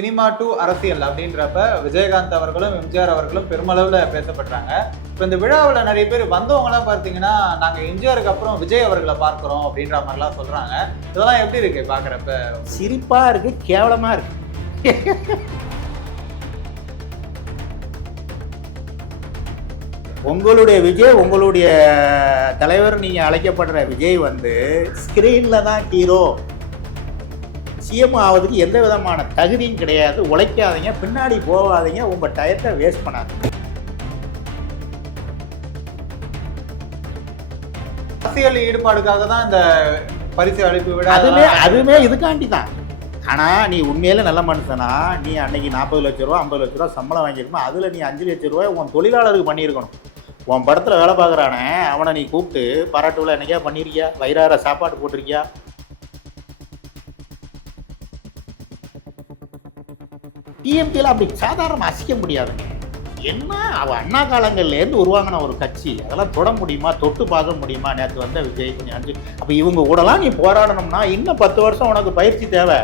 Cinema to அரசியல் அப்படின்றப்ப விஜயகாந்த் அவர்களும் எம்ஜிஆர் அவர்களும் பெருமளவுல பேசப்படுறாங்க. இப்ப இந்த விழாவுல நிறைய பேர் வந்தவங்க எல்லாம் பார்த்தீங்கன்னா, நாங்க எம்ஜிஆருக்கு அப்புறம் விஜய் அவர்களை பார்க்கிறோம் அப்படின்ற மாதிரிலாம் சொல்றாங்க. இதெல்லாம் எப்படி இருக்கு பாக்குறப்ப? சிரிப்பா இருக்கு, கேவலமா இருக்கு. உங்களுடைய விஜய், உங்களுடைய தலைவர் நீங்க அழைக்கப்படுற விஜய் வந்து ஸ்கிரீன்ல தான் ஹீரோ. சிஎம் ஆவதுக்கு எந்த விதமான தகுதியும் கிடையாது. உழைக்காதீங்க, பின்னாடி போகாதீங்க, உங்க டயத்தை வேஸ்ட் பண்ணாதீங்க. அரசியல் ஈடுபாடுக்காக தான் இந்த பரிசு அளிப்பு விழா. அதுமே இதுக்காண்டி தான். ஆனா நீ உண்மையில நல்ல மனுஷனா, நீ அன்னைக்கு 40 லட்ச ரூபா 50 லட்ச ரூபா சம்பளம் வாங்கியிருக்கணும். அதுல நீ 5 லட்ச ரூபாய் உன் தொழிலாளருக்கு பண்ணியிருக்கணும். உன் படத்துல வேலை பார்க்குறானே அவனை நீ கூப்பிட்டு பாராட்டு விழா என்னைக்கா பண்ணியிருக்கியா? வயிறார சாப்பாடு போட்டிருக்கியா? டிஎம்கேல அப்படி சாதாரண அசிக்க முடியாதுங்க. என்ன அவன் அண்ணா காலங்கள்லேருந்து உருவாங்கின ஒரு கட்சி, அதெல்லாம் தொட முடியுமா? தொட்டு பார்க்க முடியுமா? நேற்று வந்த விஜய் கொஞ்சம் அஞ்சு. அப்போ இவங்க கூடலாம் நீ போராடணும்னா இன்னும் 10 வருஷம் உனக்கு பயிற்சி தேவை.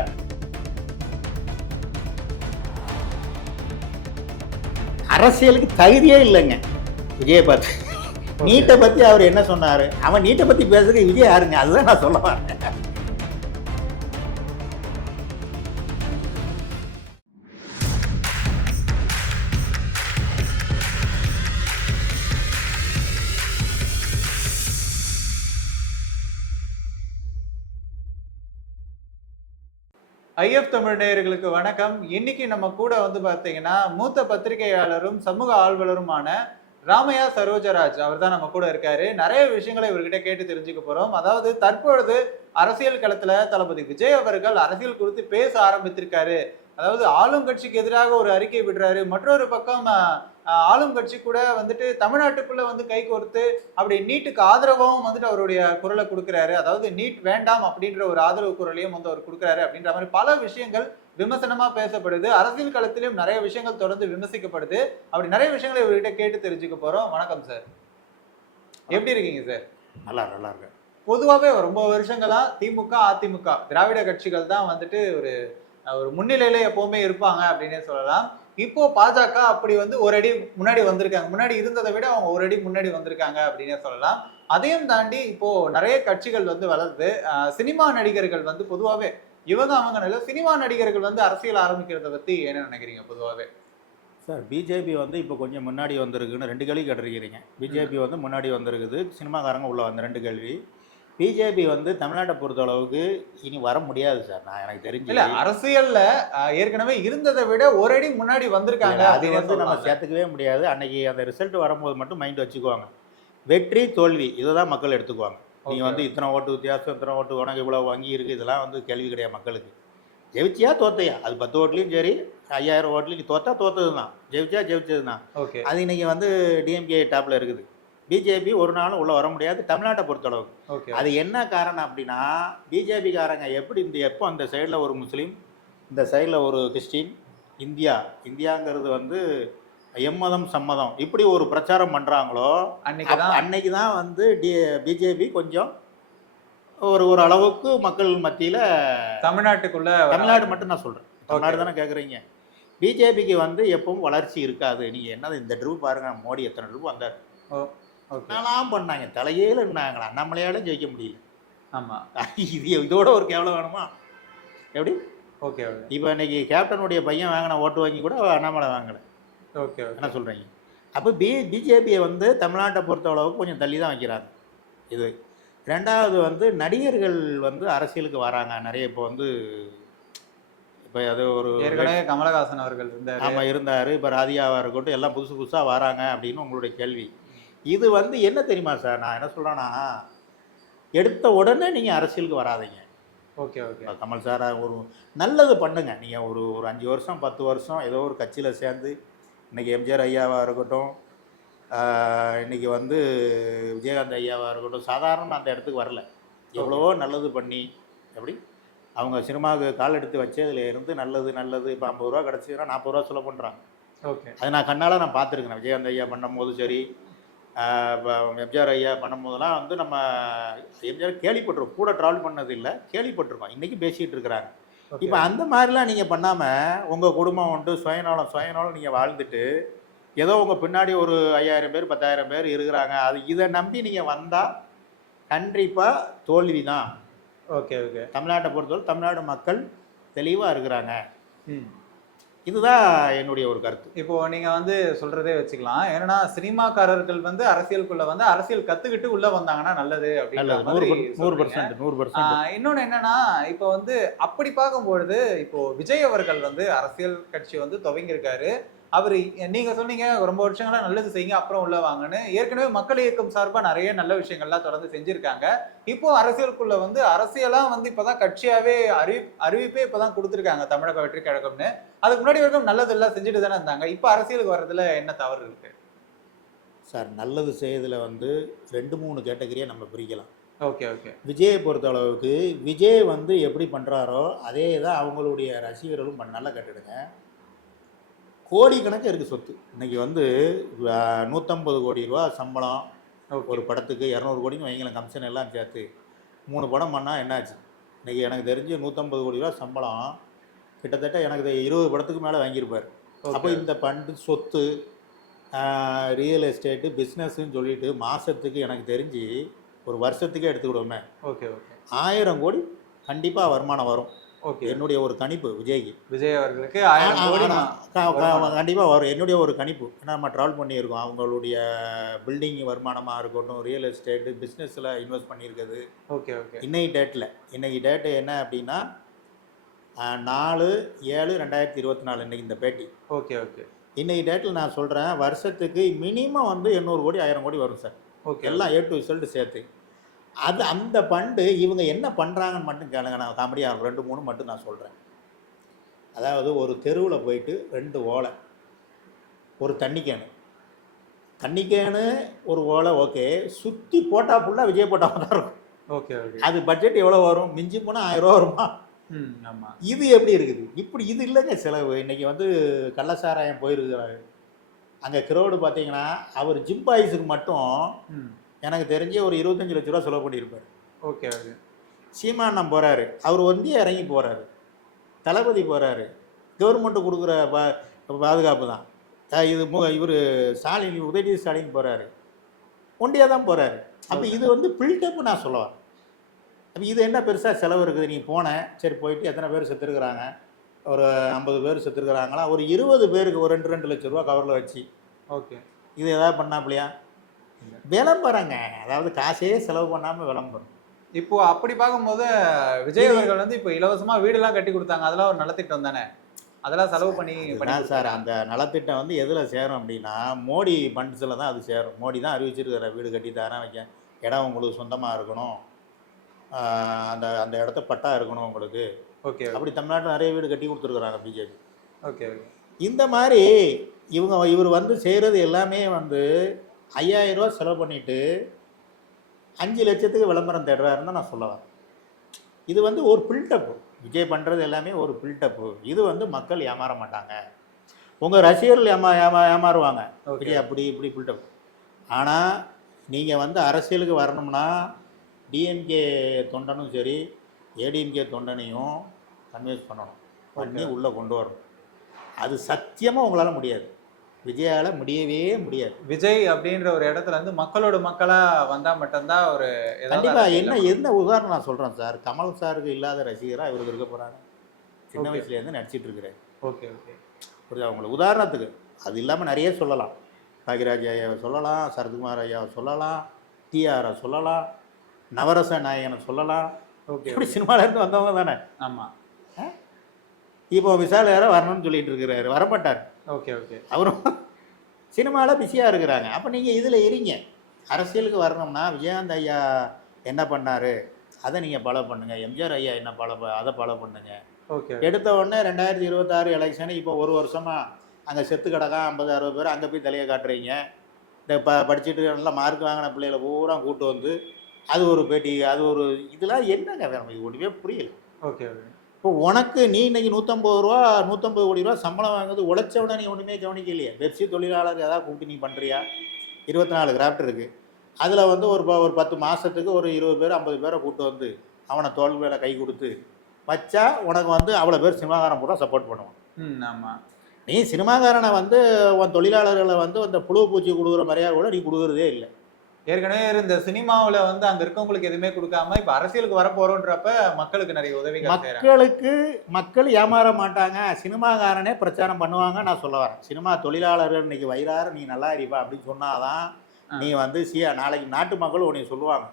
அரசியலுக்கு தகுதியே இல்லைங்க விஜயை பார்த்து. நீட்டை பற்றி அவர் என்ன சொன்னார்? அவன் நீட்டை பற்றி பேசுறதுக்கு விஜய் யாருங்க? அதுதான் நான் சொல்ல வரேன். ஐஎஃப் தமிழ் நேயர்களுக்கு வணக்கம். இன்னைக்கு நம்ம கூட வந்து பாத்தீங்கன்னா மூத்த பத்திரிகையாளரும் சமூக ஆர்வலருமான ராமையா சரோஜராஜ் அவர் தான் நம்ம கூட இருக்காரு. நிறைய விஷயங்களை இவர்கிட்ட கேட்டு தெரிஞ்சுக்க போறோம். அதாவது தற்பொழுது அரசியல் களத்துல தளபதி விஜய் அவர்கள் அரசியல் குறித்து பேச ஆரம்பித்திருக்காரு. அதாவது ஆளும் கட்சிக்கு எதிராக ஒரு அறிக்கை விடுறாரு. மற்றொரு பக்கம் ஆளும் கட்சி கூட வந்துட்டு தமிழ்நாட்டுக்குள்ள வந்து கை கோர்த்து அப்படி நீட்டுக்கு ஆதரவாகவும் வந்துட்டு அவருடைய குரலை கொடுக்குறாரு. அதாவது நீட் வேண்டாம் அப்படின்ற ஒரு ஆதரவு குரலையும் வந்து அவர் கொடுக்குறாரு. அப்படின்ற மாதிரி பல விஷயங்கள் விமர்சனமா பேசப்படுது. அரசியல் களத்திலும் நிறைய விஷயங்கள் தொடர்ந்து விமர்சிக்கப்படுது. அப்படி நிறைய விஷயங்களை இவர்கிட்ட கேட்டு தெரிஞ்சுக்க போறோம். வணக்கம் சார், எப்படி இருக்கீங்க சார்? நல்லா இருக்கு. பொதுவாகவே ரொம்ப வருஷங்களா திமுக அதிமுக திராவிட கட்சிகள் தான் வந்துட்டு ஒரு முன்னிலையில எப்பவுமே இருப்பாங்க அப்படின்னே சொல்லலாம். இப்போ பாஜக அப்படி வந்து ஒரு அடி முன்னாடி வந்திருக்காங்க. முன்னாடி இருந்ததை விட அவங்க ஒரு அடி முன்னாடி வந்திருக்காங்க அப்படின்னே சொல்லலாம். அதையும் தாண்டி இப்போ நிறைய கட்சிகள் வந்து வளர்ந்து சினிமா நடிகர்கள் வந்து பொதுவாகவே அவங்க நல்ல சினிமா நடிகர்கள் வந்து அரசியல் ஆரம்பிக்கிறத பத்தி என்ன நினைக்கிறீங்க பொதுவாகவே? சார், பிஜேபி வந்து இப்போ கொஞ்சம் முன்னாடி வந்திருக்குன்னு 2 கேள்வி கேட்டிருக்கிறீங்க. பிஜேபி வந்து முன்னாடி வந்திருக்குது, சினிமாக்காரங்க உள்ள வந்த 2 கேள்வி. பிஜேபி வந்து தமிழ்நாட்டை பொறுத்த அளவுக்கு இனி வர முடியாது சார். நான் எனக்கு தெரிஞ்சு இல்ல, அரசியல்ல ஏற்கனவே இருந்ததை விட ஒரு அடி முன்னாடி வந்திருக்காங்க. அது வந்து நம்ம சேர்த்துக்கவே முடியாது. அன்னைக்கு அந்த ரிசல்ட் வரும்போது மட்டும் மைண்ட் வச்சுக்குவாங்க. வெற்றி தோல்வி இதை தான் மக்கள் எடுத்துக்குவாங்க. நீங்கள் வந்து இத்தனை ஓட்டு வித்தியாசம், இத்தனை ஓட்டு உனக்கு இவ்வளோ வங்கி இருக்குது, இதெல்லாம் வந்து கேள்வி கிடையாது மக்களுக்கு. ஜெயிச்சியா தோத்தையா, அது 10 ஓட்டுலையும் சரி 5000 ஓட்டுலையும் தோத்தா தோத்தது தான், ஜெயிச்சது தான். அது இன்னைக்கு வந்து டிஎம்கே டாப்ல இருக்குது. பிஜேபி ஒரு நாளும் உள்ள வர முடியாது தமிழ்நாட்டை பொறுத்தளவுக்கு. அது என்ன காரணம் அப்படின்னா, பிஜேபிக்காரங்க எப்படி எப்போ அந்த சைடில் ஒரு முஸ்லீம், இந்த சைடில் ஒரு கிறிஸ்டின், இந்தியாங்கிறது வந்து எம்மதம் சம்மதம் இப்படி ஒரு பிரச்சாரம் பண்ணுறாங்களோ அன்னைக்கு தான் வந்து பிஜேபி கொஞ்சம் ஒரு அளவுக்கு மக்கள் மத்தியில் தமிழ்நாடு மட்டும் நான் சொல்கிறேன், தமிழ்நாடு தானே கேட்குறீங்க. பிஜேபிக்கு வந்து எப்பவும் வளர்ச்சி இருக்காது. நீங்கள் என்னது இந்த ட்ரூப் பாருங்க, மோடி எத்தனை ட்ரூப் வந்தார், நான்லாம் பண்ணாங்க, தலையில இருந்தாங்களா, நம்மளையாலும் ஜெயிக்க முடியல. ஆமாம், இதோட ஒரு கேவலம் வேணுமா? எப்படி? ஓகே, இப்போ இன்னைக்கு கேப்டனுடைய பையன் வாங்கின ஓட்டு வாங்கி கூட அண்ணாமலை வாங்கலை. ஓகே, என்ன சொல்கிறீங்க? அப்போ பிஜேபியை வந்து தமிழ்நாட்டை பொறுத்த அளவுக்கு கொஞ்சம் தள்ளி தான் வைக்கிறாங்க. இது ரெண்டாவது வந்து நடிகர்கள் வந்து அரசியலுக்கு வராங்க நிறைய. இப்போ வந்து இப்போ அது ஒரு கமலஹாசன் அவர்கள் இருந்தார். ஆமாம், இருந்தார். இப்போ ராதியாவாக இருக்கட்டும், எல்லாம் புதுசாக வராங்க அப்படின்னு உங்களுடைய கேள்வி. இது வந்து என்ன தெரியுமா சார், நான் என்ன சொல்கிறேன்னா, எடுத்த உடனே நீங்கள் அரசியலுக்கு வராதீங்க. ஓகே, கமல் சார் ஒரு நல்லது பண்ணுங்க. நீங்கள் ஒரு 5 வருஷம் 10 வருஷம் ஏதோ ஒரு கட்சியில் சேர்ந்து, இன்றைக்கி எம்ஜிஆர் ஐயாவாக இருக்கட்டும், இன்றைக்கி வந்து விஜயகாந்த் ஐயாவாக இருக்கட்டும், சாதாரண அந்த இடத்துக்கு வரல. எவ்வளவோ நல்லது பண்ணி எப்படி அவங்க சினிமாவுக்கு கால் எடுத்து வச்சதுல இருந்து நல்லது இப்போ 50 ரூபா கிடச்சிதுன்னா 40 ரூபா சொல்ல பண்ணுறாங்க. ஓகே, அது நான் கண்ணால் நான் பார்த்துருக்கேன். விஜயகாந்த் ஐயா பண்ணும் போது சரி, எம்ஜிஆர் ஐயா பண்ணும் போதெல்லாம் வந்து நம்ம எம்ஜிஆர் கேள்விப்பட்டிருக்கோம், கூட ட்ராவல் பண்ணது இல்லை, கேள்விப்பட்டிருக்கோம். இன்றைக்கி பேசிகிட்டு இருக்கிறாங்க. இப்போ அந்த மாதிரிலாம் நீங்கள் பண்ணாமல் உங்கள் குடும்பம் உண்டு சுயநலம் நீங்கள் வாழ்ந்துட்டு ஏதோ உங்கள் பின்னாடி ஒரு 5000 பேர் 10,000 பேர் இருக்கிறாங்க, அது இதை நம்பி நீங்கள் வந்தால் கண்டிப்பாக தோல்வி தான். Okay okay. தமிழ்நாட்டை பொறுத்தவரை தமிழ்நாடு மக்கள் தெளிவாக இருக்கிறாங்க. ம். இதுதான் என்னுடைய ஒரு கருத்து. இப்போ நீங்க வந்து சொல்றதே வச்சுக்கலாம். ஏன்னா சினிமாக்காரர்கள் வந்து அரசியலுக்குள்ள வந்து அரசியல் கத்துக்கிட்டு உள்ள வந்தாங்கன்னா நல்லது அப்படின்ற மாதிரி சொல்றீங்க. 100%. இன்னொன்னு என்னன்னா, இப்போ வந்து அப்படி பார்க்கும்பொழுது இப்போ விஜய் அவர்கள் வந்து அரசியல் கட்சி வந்து துவங்கியிருக்காரு. அவரு நீங்க சொன்னீங்க ரொம்ப வருஷங்களா நல்லது செய்யுங்க அப்புறம் உள்ள வாங்கன்னு. ஏற்கனவே மக்கள் இயக்கம் சார்பா நிறைய நல்ல விஷயங்கள்லாம் தொடர்ந்து செஞ்சிருக்காங்க. இப்போ அரசியலுக்குள்ள வந்து அரசியலா வந்து இப்பதான் கட்சியாவே அறிவிப்பே இப்பதான் கொடுத்திருக்காங்க தமிழக வெற்றி கழகம்னு. அதுக்கு முன்னாடி வரைக்கும் நல்லது எல்லாம் செஞ்சுட்டு தானே இருந்தாங்க. இப்போ அரசியலுக்கு வர்றதுல என்ன தவறு இருக்கு சார்? நல்லது செய்யறதுல வந்து 2-3 கேட்டகரியை நம்ம பிரிக்கலாம். Okay okay. விஜயை பொறுத்த அளவுக்கு விஜய் வந்து எப்படி பண்ணுறாரோ அதே தான் அவங்களுடைய ரசிகர்களும் நல்லா கட்டுடுங்க. கோடிக்கணக்கு இருக்குது சொத்து. இன்றைக்கி வந்து 150 கோடி ரூபா சம்பளம் ஒரு படத்துக்கு, 200 கோடின்னு வைங்களேன், கமிஷன் எல்லாம் சேர்த்து 3 படம் பண்ணால் என்னாச்சு? இன்றைக்கி எனக்கு தெரிஞ்சு 150 கோடி ரூபா சம்பளம் கிட்டத்தட்ட எனக்கு 20 படத்துக்கு மேலே வாங்கியிருப்பார். அப்போ இந்த பண்டு சொத்து, ரியல் எஸ்டேட்டு, பிஸ்னஸ்ன்னு சொல்லிட்டு மாதத்துக்கு எனக்கு தெரிஞ்சு ஒரு வருஷத்துக்கே எடுத்துக்கிடுவோமே, ஓகே ஓகே, 1000 கோடி கண்டிப்பாக வருமானம் வரும். ஓகே. என்னுடைய ஒரு கணிப்பு விஜய்க்கு, விஜய் அவர்களுக்கு 1000 கோடி கண்டிப்பாக வரும். என்னுடைய ஒரு கணிப்பு. ஏன்னா நம்ம ட்ராவல் பண்ணியிருக்கோம். அவங்களுடைய பில்டிங் வருமானமாக இருக்கட்டும், ரியல் எஸ்டேட்டு, பிஸ்னஸில் இன்வெஸ்ட் பண்ணியிருக்குது. Okay okay. இன்னைக்கு டேட்டு என்ன அப்படின்னா 4/7/2024 இன்னைக்கு இந்த பேட்டி. Okay okay. இன்னைக்கு டேட்டில் நான் சொல்கிறேன், வருஷத்துக்கு மினிமம் வந்து 800 கோடி 1000 கோடி வரும் சார். ஓகே. எல்லாம் A to Z சேர்த்து. அந்த பண்டு இவங்க என்ன பண்ணுறாங்கன்னு மட்டும் கேளுங்க. நான் காமெடியாக 2-3 மட்டும் நான் சொல்கிறேன். அதாவது ஒரு தெருவில் போயிட்டு 2 ஓலை, ஒரு தண்ணி கேனு ஒரு ஓலை, ஓகே, சுற்றி போட்டா ஃபுல்லாக விஜய் போட்டால் தான் இருக்கும். Okay okay. அது பட்ஜெட் எவ்வளோ வரும்? மிஞ்சி போனால் 1000 ரூபா வருமா? ஆமாம். இது எப்படி இருக்குது? இப்படி இது இல்லைங்க செலவு. இன்றைக்கி வந்து கள்ளசாராயம் போயிருக்கிறாரு. அங்கே கிரௌடு பார்த்தீங்கன்னா அவர் ஜிம் பாய்ஸுக்கு மட்டும் எனக்கு தெரிஞ்ச ஒரு 25 லட்ச ரூபா செலவு பண்ணியிருப்பார். Okay okay. சீமானம் போகிறாரு, அவர் ஒந்தியே இறங்கி போகிறாரு, தளபதி போகிறாரு, கவர்மெண்ட்டு கொடுக்குற பாதுகாப்பு தான் இது. இவர் ஸ்டாலின், உதயநிதி ஸ்டாலின் போகிறாரு, ஒண்டியாக தான் போகிறாரு. அப்போ இது வந்து பில்டப்பு நான் சொல்லுவேன். அப்போ இது என்ன பெருசாக செலவு இருக்குது? நீங்கள் போனேன், சரி போயிட்டு எத்தனை பேர் செத்துருக்குறாங்க? ஒரு 50 பேர் செத்துருக்குறாங்களா? ஒரு 20 பேருக்கு ஒரு 2 லட்ச ரூபா கவரில் வச்சு, ஓகே, இது எதாவது பண்ணாப்பிலையா? விளம்பரங்க. அதாவது காசே செலவு பண்ணாமல் விளம்பரம். இப்போ அப்படி பார்க்கும்போது விஜய் அவர்கள் வந்து இப்போ இலவசமா வீடெல்லாம் கட்டி கொடுத்தாங்க. அதெல்லாம் ஒரு நலத்திட்டம் தானே? அதெல்லாம் செலவு பண்ணி சார். அந்த நலத்திட்டம் வந்து எதில் சேரும் அப்படின்னா மோடி ஃபண்ட்ஸில் தான் அது சேரும். மோடி தான் அறிவிச்சிருக்கிற வீடு கட்டி தரேன், வைக்க இடம் உங்களுக்கு சொந்தமாக இருக்கணும், அந்த இடத்த பட்டா இருக்கணும் உங்களுக்கு. ஓகே. அப்படி தமிழ்நாட்டில் நிறைய வீடு கட்டி கொடுத்துருக்குறாங்க பிஜேபி. ஓகே. இந்த மாதிரி இவர் வந்து செய்கிறது எல்லாமே வந்து 5000 ரூபா செலவு பண்ணிவிட்டு 5 லட்சத்துக்கு விளம்பரம் தேடுறாருன்னு தான் நான் சொல்லுவேன். இது வந்து ஒரு பில்டப்பு. விஜய் பண்ணுறது எல்லாமே ஒரு பில்டப்பு. இது வந்து மக்கள் ஏமாற மாட்டாங்க, உங்கள் ரசிகர்கள் ஏமாறுவாங்க. விஜய் அப்படி இப்படி பில்டப். ஆனால் நீங்கள் வந்து அரசியலுக்கு வரணும்னா டிஎம்கே தொண்டனும் சரி, ஏடிஎம்கே தொண்டனையும் கன்வின்ஸ் பண்ணி உள்ளே கொண்டு வரணும். அது சத்தியமாக உங்களால் முடியாது. விஜயால முடியவே முடியாது. விஜய் அப்படின்ற ஒரு இடத்துல வந்து மக்களோட மக்களா வந்தா மட்டும்தான் ஒரு கண்டிப்பாக. என்ன உதாரணம் நான் சொல்கிறேன் சார். கமல் சாருக்கு இல்லாத ரசிகராக இவருக்கு இருக்க போகிறாங்க. சின்ன வயசுலேருந்து நடிச்சிட்டு இருக்கிறேன். Okay okay. புரியுதா உங்களுக்கு? உதாரணத்துக்கு அது இல்லாமல் நிறைய சொல்லலாம். பாக்யராஜ் ஐயாவை சொல்லலாம், சரத்குமார் ஐயாவை சொல்லலாம், டிஆரை சொல்லலாம், நவரச நாயகனை சொல்லலாம். ஓகே. இப்படி சினிமாவிலேருந்து வந்தவங்க தானே. ஆமாம். இப்போ விசால் யாரோ வரணும்னு சொல்லிட்டு இருக்கிறாரு, வரமாட்டார். Okay okay. அவரும் சினிமாவில் பிஸியாக இருக்கிறாங்க. அப்போ நீங்கள் இதில் இருங்க. அரசியலுக்கு வரணும்னா விஜயகாந்த் ஐயா என்ன பண்ணார் அதை நீங்கள் ஃபாலோ பண்ணுங்கள். எம்ஜிஆர் ஐயா என்ன அதை ஃபாலோ பண்ணுங்கள். ஓகே. எடுத்த உடனே 2026 எலெக்ஷனு இப்போ ஒரு வருஷமாக அங்கே செத்து கிடக்கா 50-60 பேர் அங்கே போய் தலையை காட்டுறீங்க. இந்த படிச்சுட்டு நல்லா மார்க் வாங்கின பிள்ளைகளை பூரா கூட்டு வந்து அது ஒரு பேட்டி, அது ஒரு இதெல்லாம் என்னங்க வேணும்? இது ஒன்றுமே புரியல. Okay okay. இப்போ உனக்கு நீ இன்னைக்கு 150 கோடி ரூபா சம்பளம் வாங்குறது உழைச்சவன நீ ஒன்றுமே கவனிக்கலையே. பெப்சி தொழிலாளர் ஏதாவது கூப்பிட்டு நீ பண்ணுறியா? 24 கிராஃப்ட் இருக்குது. அதில் வந்து ஒரு 10 மாதத்துக்கு ஒரு 20 பேர் 50 பேரை கூப்பிட்டு வந்து அவனை தோல் வேலை கை கொடுத்து வச்சா உனக்கு வந்து அவ்வளோ பேர் சினிமாக்காரன் பூரா சப்போர்ட் பண்ணுவான். ஆமா. நீ சினிமாக்காரனை வந்து உன் தொழிலாளர்களை வந்து அந்த புழு பூச்சி கொடுக்குற மரியாதை கூட நீ கொடுக்குறதே இல்லை. ஏற்கனவே இந்த சினிமாவுல வந்து அங்க இருக்கவங்களுக்கு எதுவுமே கொடுக்காம இப்ப அரசியலுக்கு வர போறோன்றப்ப மக்களுக்கு நிறைய உதவிகள் செய்றாங்க. மக்கள் ஏமாற மாட்டாங்க, சினிமாக்காரனே பிரச்சாரம் பண்ணுவாங்க. நான் சொல்ல வரேன், சினிமா தொழிலாளர்கள் இன்னைக்கு வயிறார நீ நல்லா இருப்பா அப்படின்னு சொன்னாதான் நீ வந்து நாளைக்கு நாட்டு மக்கள் உன்னை சொல்லுவாங்க.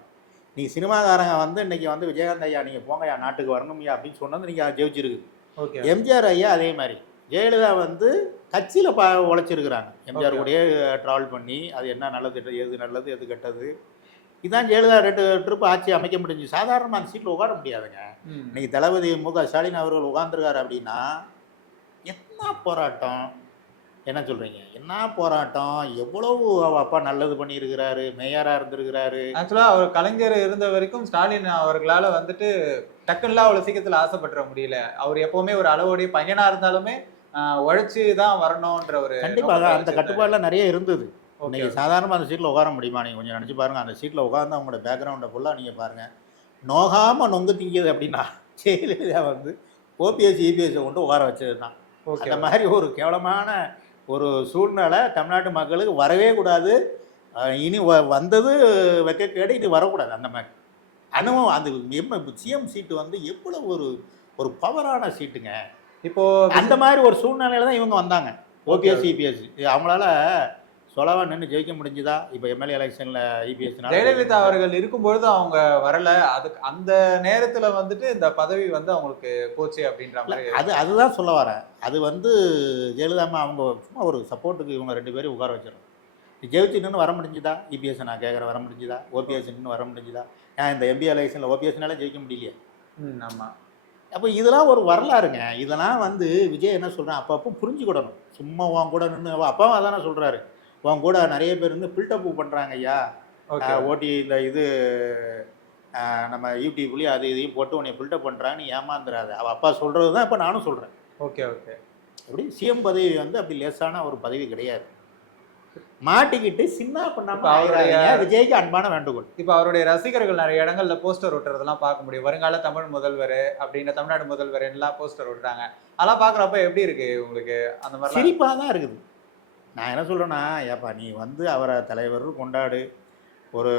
நீ சினிமாக்காரங்க வந்து இன்னைக்கு வந்து விஜயகாந்த் ஐயா நீங்கள் போங்கய்யா நாட்டுக்கு வரணும்யா அப்படின்னு சொன்னது நீங்கள் ஜெயிச்சிருக்கு. எம்ஜிஆர் ஐயா அதே மாதிரி, ஜெயலலிதா வந்து கட்சியில் உழைச்சிருக்கிறாங்க. எம்ஜிஆர் கூடயே ட்ராவல் பண்ணி அது என்ன நல்லது எது நல்லது எது கெட்டது, இதுதான் ஜெயலலிதா 2 ட்ரிப் ஆட்சி அமைக்க முடிஞ்சு. சாதாரணமாக அந்த சீட்டில் உட்கார முடியாதுங்க. இன்னைக்கு தளபதி மு.க. ஸ்டாலின் அவர்கள் உட்காந்துருக்காரு அப்படின்னா என்ன போராட்டம், என்ன சொல்கிறீங்க, என்ன போராட்டம், எவ்வளவு அப்பா நல்லது பண்ணியிருக்கிறாரு, மேயராக இருந்திருக்கிறாரு. ஆக்சுவலாக அவர் கலைஞர் இருந்த வரைக்கும் ஸ்டாலின் அவர்களால் வந்துட்டு டக்குன்னுலாம் அவ்வளோ சீக்கிரத்தில் ஆசைப்பட்டுற முடியல. அவர் எப்போவுமே ஒரு அளவோடைய பையனாக இருந்தாலுமே உழைச்சி தான் வரணுன்ற ஒரு கண்டிப்பாக அந்த கட்டுப்பாடுலாம் நிறைய இருந்தது. இன்னைக்கு சாதாரணமாக அந்த சீட்டில் உட்கார முடியுமா? நீங்கள் கொஞ்சம் நினச்சி பாருங்கள். அந்த சீட்டில் உட்காந்து அவங்களோட பேக்ரவுண்டை ஃபுல்லாக நீங்கள் பாருங்கள். நோகாமல் நொங்கு திங்கியது அப்படின்னா ஜெயலலிதா வந்து ஓபிஎஸ் இபிஎஸை கொண்டு உட்கார வச்சது தான். அந்த மாதிரி ஒரு கேவலமான ஒரு சூழ்நிலை தமிழ்நாட்டு மக்களுக்கு வரவே கூடாது. இனி வந்தது வைக்கக்கேடு, இனி வரக்கூடாது. அந்த மாதிரி அனுபவம் அந்த சிஎம் சீட்டு வந்து எவ்வளோ ஒரு பவரான சீட்டுங்க. இப்போ அந்த மாதிரி ஒரு சூழ்நிலையில தான் இவங்க வந்தாங்க. ஓபிஎஸ் இபிஎஸ் அவங்களால சொலவா நின்று ஜெயிக்க முடிஞ்சுதா? இப்போ எம்எல்ஏ எலெக்ஷனில் இபிஎஸ் ஜெயலலிதா அவர்கள் இருக்கும்பொழுது அவங்க வரல, அதுக்கு அந்த நேரத்தில் வந்துட்டு இந்த பதவி வந்து அவங்களுக்கு போச்சு அப்படின்ற மாதிரி அதுதான் சொல்ல வரேன். அது வந்து ஜெயலலிதா அவங்க சும்மா ஒரு சப்போர்ட்டுக்கு இவங்க 2 பேரும் உட்கார வச்சிடும். ஜெயிச்சு நின்று வர முடிஞ்சுதா? இபிஎஸ் நான் கேட்குறேன், வர முடிஞ்சுதா? ஓபிஎஸ் நின்று வர முடிஞ்சுதா? ஏன் இந்த எம்பி எலெக்ஷனில் ஓபிஎஸ்னால ஜெயிக்க முடியலையே? ஆமாம். அப்போ இதெல்லாம் ஒரு வரலாறுங்க. இதெல்லாம் வந்து விஜய் என்ன சொல்கிறேன், அப்பப்போ புரிஞ்சுக்கிடணும். சும்மா உன் கூட நின்று அப்பாவும் அதானே சொல்கிறாரு, உன் கூட நிறைய பேர் வந்து பில்டப் பண்ணுறாங்க ஐயா, ஓட்டி இந்த இது நம்ம யூடியூப்லேயும் அது இதையும் போட்டு உன்னை பில்டப் பண்ணுறாங்க, நீ ஏமாந்துடாது. அவள் அப்பா சொல்கிறது தான் இப்போ நானும் சொல்கிறேன். Okay okay. அப்படி சிஎம் பதவி வந்து அப்படி லேசான ஒரு பதவி கிடையாது. மாட்டிக்கிட்டு சின்ன பண்ணாம விஜய்க்கு அன்பான வேண்டுகோள். இப்போ அவருடைய ரசிகர்கள் நிறைய இடங்கள்ல போஸ்டர் ஒட்டுறதெல்லாம் பார்க்க முடியும். வருங்கால தமிழ் முதல்வர் அப்படின்னு, தமிழ்நாடு முதல்வர் எல்லாம் போஸ்டர் ஒட்டுறாங்க. அதெல்லாம் பார்க்குறப்ப எப்படி இருக்கு உங்களுக்கு? அந்த மாதிரி சிரிப்பாக தான் இருக்குது. நான் என்ன சொல்கிறேன்னா, ஏப்பா நீ வந்து அவரை தலைவர் கொண்டாடு. ஒரு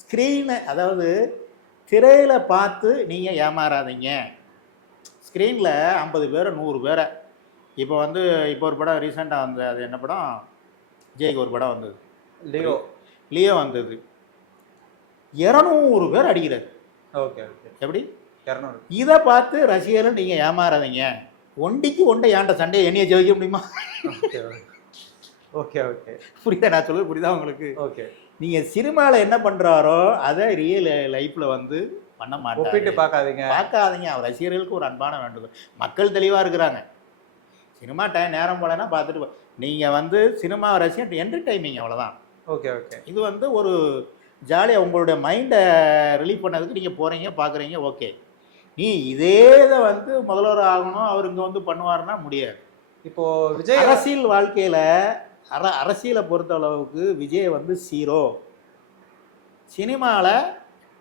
ஸ்க்ரீனை, அதாவது திரையில் பார்த்து நீங்கள் ஏமாறாதீங்க. ஸ்க்ரீனில் 50 பேரை 100 பேரை இப்போ வந்து இப்போ ஒரு படம் ரீசெண்டாக வந்தது, அது என்ன படம், விஜய்க்கு ஒரு படம் வந்தது, லியோ வந்தது, 200 பேர் அடிக்கிறாரு. Okay okay. எப்படி 200? இதை பார்த்து ரசிகர்கள் நீங்கள் ஏமாறாதீங்க. ஒண்டிக்கு ஒண்டை ஏண்ட சண்டையை என்னையை ஜெயிக்க முடியுமா? Okay okay okay. புரியுதா நான் சொல்லுவது? புரியுதா உங்களுக்கு? ஓகே. நீங்கள் சினிமாவில் என்ன பண்ணுறாரோ அதை ரியல் லைஃப்பில் வந்து பண்ண மாட்டேன். ஒப்பிட்டு பார்க்காதீங்க. அவர் ரசிகர்களுக்கு ஒரு அன்பான வேண்டுகோள். மக்கள் தெளிவாக இருக்கிறாங்க. சினிமா நேரம் போலன்னா பார்த்துட்டு நீங்கள் வந்து சினிமா ரசிகன் என்டர்டைமிங், அவ்வளோதான். Okay okay. இது வந்து ஒரு ஜாலியாக உங்களுடைய மைண்டை ரிலீவ் பண்ணதுக்கு நீங்கள் போகிறீங்க பார்க்குறீங்க. ஓகே, நீ இதே இதை வந்து முதல்வர் ஆகணும் அவர் இங்கே வந்து பண்ணுவாருன்னா முடியாது. இப்போது விஜய் அரசியல் வாழ்க்கையில் அரசியலை பொறுத்த அளவுக்கு விஜய் வந்து 0. சினிமாவில்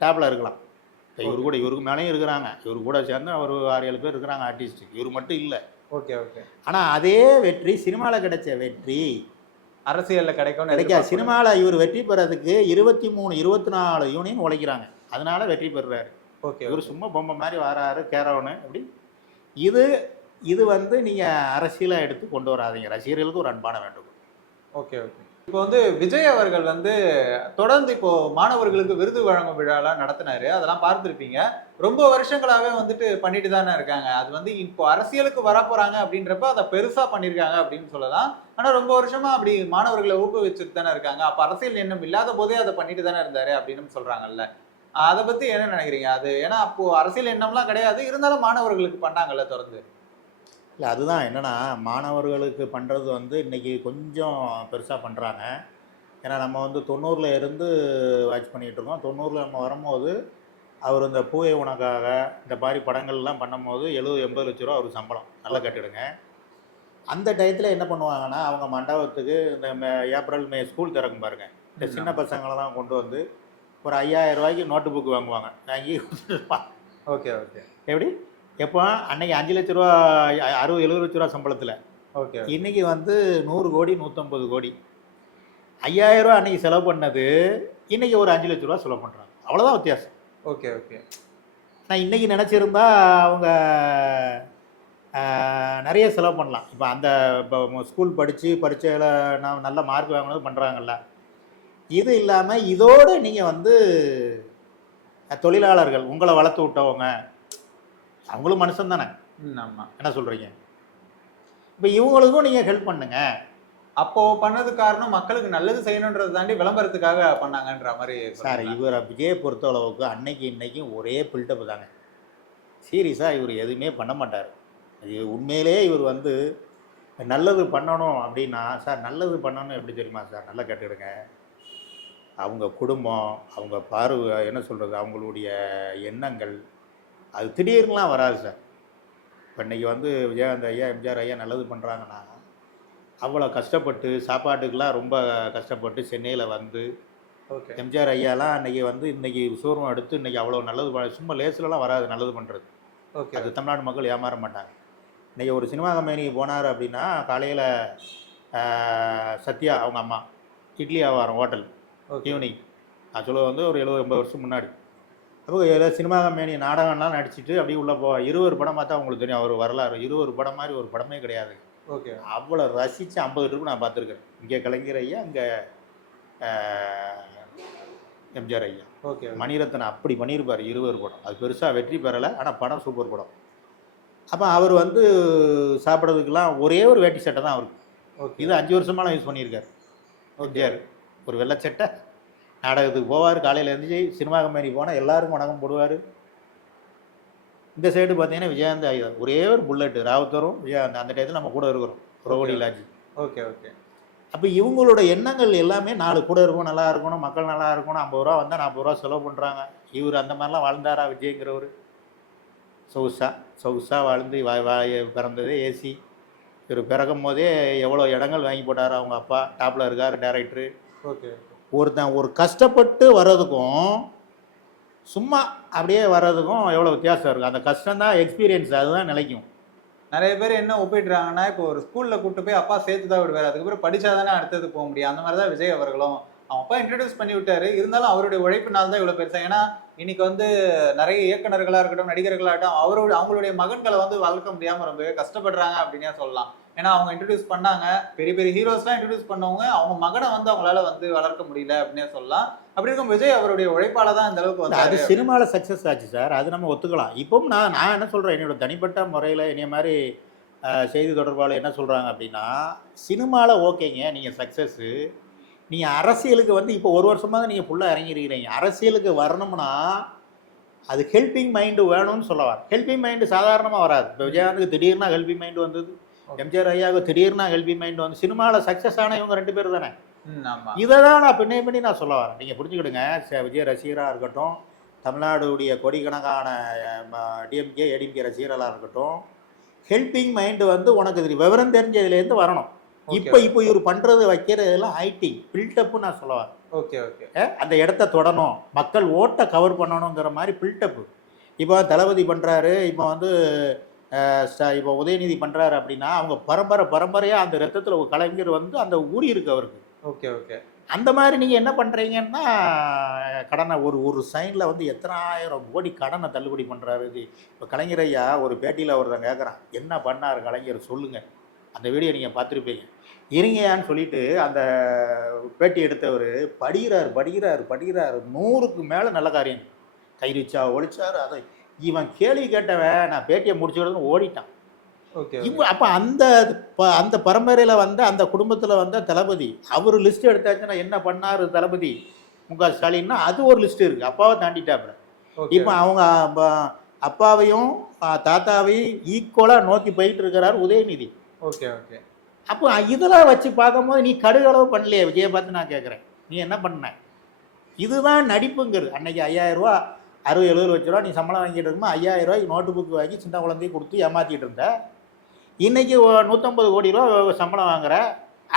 டாப்பில் இருக்கலாம். இவருக்கு மேலேயும் இருக்கிறாங்க, இவரு கூட சேர்ந்து அவர் 6-7 பேர் இருக்கிறாங்க ஆர்டிஸ்ட், இவர் மட்டும் இல்லை. Okay okay. ஆனால் அதே வெற்றி சினிமாவில் கிடைச்ச வெற்றி அரசியலில் கிடைக்காது. சினிமாவில் இவர் வெற்றி பெறதுக்கு 23-24 யூனியன் உழைக்கிறாங்க, அதனால வெற்றி பெறுறாரு. ஓகே. இவர் சும்மா பொம்மை மாதிரி வராரு கேரவனு அப்படி. இது வந்து நீங்கள் அரசியலாக எடுத்து கொண்டு வராதீங்க. ரசிகர்களுக்கு ஒரு அன்பான வேண்டுகோள். Okay okay. இப்போ வந்து விஜய் அவர்கள் வந்து தொடர்ந்து இப்போ மாணவர்களுக்கு விருது வழங்கும் விழாலாம் நடத்தினாரு, அதெல்லாம் பார்த்துருப்பீங்க. ரொம்ப வருஷங்களாகவே வந்துட்டு பண்ணிட்டு தானே இருக்காங்க. அது வந்து இப்போ அரசியலுக்கு வரப்போறாங்க அப்படின்றப்ப அதை பெருசா பண்ணியிருக்காங்க அப்படின்னு சொல்லலாம். ஆனால் ரொம்ப வருஷமா அப்படி மாணவர்களை ஊக்குவிச்சுட்டு தானே இருக்காங்க. அப்போ அரசியல் எண்ணம் இல்லாத போதே அதை பண்ணிட்டு தானே இருந்தாரு அப்படின்னு சொல்றாங்கல்ல, அதை பத்தி என்ன நினைக்கிறீங்க? அது ஏன்னா அப்போ அரசியல் எண்ணம்லாம் கிடையாது, இருந்தாலும் மாணவர்களுக்கு பண்ணாங்கல்ல தொடர்ந்து. இல்லை, அதுதான் என்னென்னா, மாணவர்களுக்கு பண்ணுறது வந்து இன்றைக்கி கொஞ்சம் பெருசாக பண்ணுறாங்க. ஏன்னா நம்ம வந்து 90ல் இருந்து வாட்ச் பண்ணிகிட்ருக்கோம். 90ல் நம்ம வரும்போது அவர் இந்த பூவை உனக்காக இந்த மாதிரி படங்கள்லாம் பண்ணும்போது 70-80 லட்ச ரூபா அவர் சம்பளம், நல்லா கட்டிடுங்க. அந்த டயத்தில் என்ன பண்ணுவாங்கன்னா, அவங்க மண்டபத்துக்கு இந்த ஏப்ரல் மே ஸ்கூல் திறக்கும் பாருங்கள், இந்த சின்ன பசங்களெல்லாம் கொண்டு வந்து ஒரு 5000 ரூபாய்க்கு நோட்டு புக்கு வாங்குவாங்க. வாங்கி ஓகே ஓகே எப்படி எப்போ அன்னைக்கு 5 லட்ச ரூபா 60-70 லட்ச ரூபா சம்பளத்தில் ஓகே இன்னைக்கு வந்து 100 கோடி 150 கோடி 5000 ரூபா அன்னைக்கு செலவு பண்ணது இன்னைக்கு ஒரு 5 லட்ச ரூபா செலவு பண்ணுறாங்க, அவ்வளோதான் வித்தியாசம். Okay okay. நான் இன்னைக்கு நினச்சிருந்தா அவங்க நிறைய செலவு பண்ணலாம். இப்போ அந்த இப்போ ஸ்கூல் படித்து பரீட்சையில் நான் நல்ல மார்க் வாங்கினது பண்ணுறாங்கல்ல, இது இல்லாமல் இதோடு நீங்கள் வந்து தொழிலாளர்கள் உங்களை வளர்த்து விட்டவங்க அவங்களும் மனுஷன் தானே, ஆமாம். என்ன சொல்கிறீங்க? இப்போ இவங்களுக்கும் நீங்கள் ஹெல்ப் பண்ணுங்க. அப்போ பண்ணது காரணம் மக்களுக்கு நல்லது செய்யணுன்றதை தாண்டி விளம்பரத்துக்காக பண்ணாங்கன்ற மாதிரி சார். இவரை விஜயை பொறுத்தளவுக்கு அன்னைக்கு இன்னைக்கும் ஒரே பில்டப் தாங்க. சீரியஸாக இவர் எதுவுமே பண்ண மாட்டார். இது உண்மையிலே இவர் வந்து நல்லது பண்ணணும் அப்படின்னா, சார் நல்லது பண்ணணும் எப்படி தெரியுமா சார், நல்லா கேட்டுடுங்க. அவங்க குடும்பம், அவங்க பார்வை, என்ன சொல்கிறது, அவங்களுடைய எண்ணங்கள் அது திடீர்னுலாம் வராது சார். இப்போ இன்றைக்கி வந்து விஜயகாந்த் ஐயா, எம்ஜிஆர் ஐயா நல்லது பண்ணுறாங்கன்னா அவ்வளோ கஷ்டப்பட்டு சாப்பாட்டுக்கெலாம் ரொம்ப கஷ்டப்பட்டு சென்னையில் வந்து ஓகே. எம்ஜிஆர் ஐயாலாம் அன்றைக்கி வந்து இன்றைக்கி ஷோரூம் எடுத்து இன்றைக்கி அவ்வளோ நல்லது சும்மா லேஸ்லலாம் வராது நல்லது பண்ணுறது. ஓகே. அது தமிழ்நாடு மக்கள் ஏமாற மாட்டாங்க. இன்றைக்கி ஒரு சினிமா கம்பெனிக்கு போனார் அப்படின்னா காலையில் சத்யா அவங்க அம்மா இட்லி வியாபாரம் ஹோட்டல் ஈவினிங், நான் சொல்ல வந்து ஒரு 70-80 வருஷம் முன்னாடி. அப்போ ஏதாவது சினிமா கம்பெனி நாடகம்லாம் நடிச்சுட்டு அப்படியே உள்ளே 20 படம் பார்த்தா உங்களுக்கு தெரியும் அவர் வரலாறு. 20 படம் மாதிரி ஒரு படமே கிடையாது. ஓகே. அவ்வளோ ரசித்து 50 ட்ரிப்பு நான் பார்த்துருக்கேன். இங்கே கலைஞர் ஐயா, இங்கே எம்ஜிஆர் ஐயா. ஓகே. மணிரத்னம் அப்படி பண்ணியிருப்பார் 20 படம். அது பெருசாக வெற்றி பெறலை, ஆனால் படம் சூப்பர் படம். அப்போ அவர் வந்து சாப்பிட்றதுக்கெல்லாம் ஒரே ஒரு வேட்டி சட்டை தான் அவருக்கு. ஓகே. இது 5 வருஷமாலாம் யூஸ் பண்ணியிருக்காரு எம்ஜிஆர். ஒரு வெள்ளை சட்டை, நாடகத்துக்கு போவார், காலையில் எழுந்துச்சு சினிமா கம்பெனி போனால் எல்லாருக்கும் வணக்கம் போடுவார். இந்த சைடு பார்த்தீங்கன்னா விஜயகாந்த் ஐயா ஒரே ஒரு புல்லட்டு, ராவுத்தரும் விஜயகாந்த் அந்த டயத்தில் நம்ம கூட இருக்கிறோம் ரோடி லாஜி. Okay okay. அப்போ இவங்களோட எண்ணங்கள் எல்லாமே 4 கூட இருக்கும், நல்லா இருக்கணும், மக்கள் நல்லா இருக்கணும். 50 ரூபா வந்தால் 40 ரூபா செலவு பண்ணுறாங்க. இவர் அந்த மாதிரிலாம் வாழ்ந்தாரா விஜய்ங்கிறவர்? சொகுசாக வாழ்ந்து பிறந்ததே ஏசி. இவர் பிறக்கும் போதே எவ்வளோ இடங்கள் வாங்கி போட்டார் அவங்க அப்பா, டாப்பில் இருக்கார் டைரக்டரு. ஓகே. ஒருத்தன் ஒரு கஷ்டப்பட்டு வர்றதுக்கும் சும்மா அப்படியே வர்றதுக்கும் எவ்வளோ வித்தியாசம் இருக்குது. அந்த கஷ்டம்தான் எக்ஸ்பீரியன்ஸ், அதுதான் நிலைக்கும். நிறைய பேர் என்ன ஒப்பிடுறாங்கன்னா, இப்போ ஒரு ஸ்கூலில் கூப்பிட்டு போய் அப்பா சேர்த்து தான் விடுவார், அதுக்கப்புறம் படித்தாதானே அடுத்தது போக முடியும். அந்த மாதிரி தான் விஜய் அவர்களும் அவன் அப்பா இன்ட்ரடியூஸ் பண்ணி விட்டாரு. இருந்தாலும் அவருடைய உழைப்பினால் தான் இவ்வளோ பெருசாக. ஏன்னா இன்னைக்கு வந்து நிறைய இயக்குநர்களாக இருக்கட்டும், நடிகர்களாகட்டும், அவங்களுடைய மகன்களை வந்து வளர்க்க முடியாமல் ரொம்பவே கஷ்டப்படுறாங்க அப்படின்னே சொல்லலாம். ஏன்னா அவங்க இன்ட்ரடியூஸ் பண்ணாங்க, பெரிய பெரிய ஹீரோஸ்லாம் இன்ட்ரடியூஸ் பண்ணவங்க அவங்க மகனை வந்து அவங்களால வந்து வளர்க்க முடியல அப்படின்னே சொல்லலாம். அப்படி இருக்கும் விஜய் அவருடைய உழைப்பால தான் இந்த அளவுக்கு வந்து அது சினிமாவில் சக்ஸஸ் ஆச்சு சார், அது நம்ம ஒத்துக்கலாம். இப்பவும் நான் என்ன சொல்கிறேன், என்னோட தனிப்பட்ட முறையில் என்னைய மாதிரி செய்தி தொடர்பாளர் என்ன சொல்கிறாங்க அப்படின்னா, சினிமாவில் ஓகேங்க நீங்கள் சக்ஸஸ்ஸு, நீங்கள் அரசியலுக்கு வந்து இப்போ 1 வருஷமாக தான் நீங்கள் ஃபுல்லாக இறங்கியிருக்கிறீங்க. அரசியலுக்கு வரணும்னா அது ஹெல்பிங் மைண்டு வேணும்னு சொல்லவார். ஹெல்பிங் மைண்டு சாதாரணமாக வராது. இப்போ விஜயகாந்துக்கு திடீர்னா ஹெல்பிங் மைண்டு வந்தது, எம்ஜிஆர் ஐயாவுக்கு திடீர்னா ஹெல்பிங் மைண்டு வந்து, சினிமாவில் சக்ஸஸ் ஆன இவங்க 2 பேர் தானே. இதை தான் நான் பண்ணி நான் சொல்ல வரேன். நீங்கள் புரிஞ்சுக்கிடுங்க. விஜய் ரசிகராக இருக்கட்டும், தமிழ்நாடுடைய கோடிக்கணக்கான டிஎம்கே ஏடிஎம்கே ரசிகர்களாக இருக்கட்டும், ஹெல்பிங் மைண்டு வந்து உனக்கு விவரம் தெரிஞ்சதுலேருந்து வரணும். இப்போ இவர் பண்ணுறது வைக்கிறதெல்லாம் ஐடி பில்டப்பு நான் சொல்ல வரேன். Okay okay. அந்த இடத்த தொடணும், மக்கள் ஓட்டை கவர் பண்ணணுங்கிற மாதிரி பில்டப்பு. இப்போ தளபதி பண்ணுறாரு, இப்போ வந்து இப்போ உதயநிதி பண்ணுறாரு அப்படின்னா அவங்க பரம்பரையாக அந்த ரத்தத்தில் ஒரு கலைஞர் வந்து அந்த ஊறி இருக்கு அவருக்கு. Okay okay. அந்த மாதிரி நீங்கள் என்ன பண்ணுறீங்கன்னா, கடனை ஒரு சைனில் வந்து எத்தனை 1000 கோடி கடனை தள்ளுபடி பண்ணுறாரு. இது இப்போ கலைஞர் ஐயா ஒரு பேட்டியில் ஒருத்தன் கேட்குறான், என்ன பண்ணார் கலைஞர் சொல்லுங்கள். அந்த வீடியோ நீங்கள் பார்த்துருப்பீங்க. இருங்கயான்னு சொல்லிட்டு அந்த பேட்டி எடுத்தவர் படிக்கிறார் 100க்கு மேலே நல்ல காரியம். கைரிச்சா ஒழிச்சார். அதை இவன் கேள்வி கேட்டவன் நான் பேட்டியை முடிச்சுடுறதுன்னு ஓடிட்டான். அப்போ அந்த பரம்பரையில் வந்து அந்த குடும்பத்தில் வந்த தளபதி அவர் லிஸ்ட் எடுத்தாச்சுன்னா என்ன பண்ணார் தளபதி மு.க. ஸ்டாலின்னா அது ஒரு லிஸ்ட் இருக்குது. அப்பாவை தாண்டிட்டாப்புல. இப்போ அவங்க அப்பாவையும் தாத்தாவையும் ஈக்குவலாக நோக்கி போயிட்டு இருக்கிறார் உதயநிதி. Okay okay. அப்போ இதெல்லாம் வச்சு பார்க்கும்போது நீ கடுகளவு பண்ணலையே விஜயை பார்த்து நான் கேட்குறேன், நீ என்ன பண்ண? இதுதான் நடிப்புங்கிறது. அன்னைக்கு 5000 ரூபா 60-70 லட்ச ரூபா நீ சம்பளம் வாங்கிட்டு இருக்குமா, 5000 ரூபாய்க்கு நோட்டு புக்கு வாங்கி சின்ன குழந்தைய கொடுத்து ஏமாற்றிட்டு இருந்த. இன்றைக்கி 150 கோடி ரூபா சம்பளம் வாங்குற,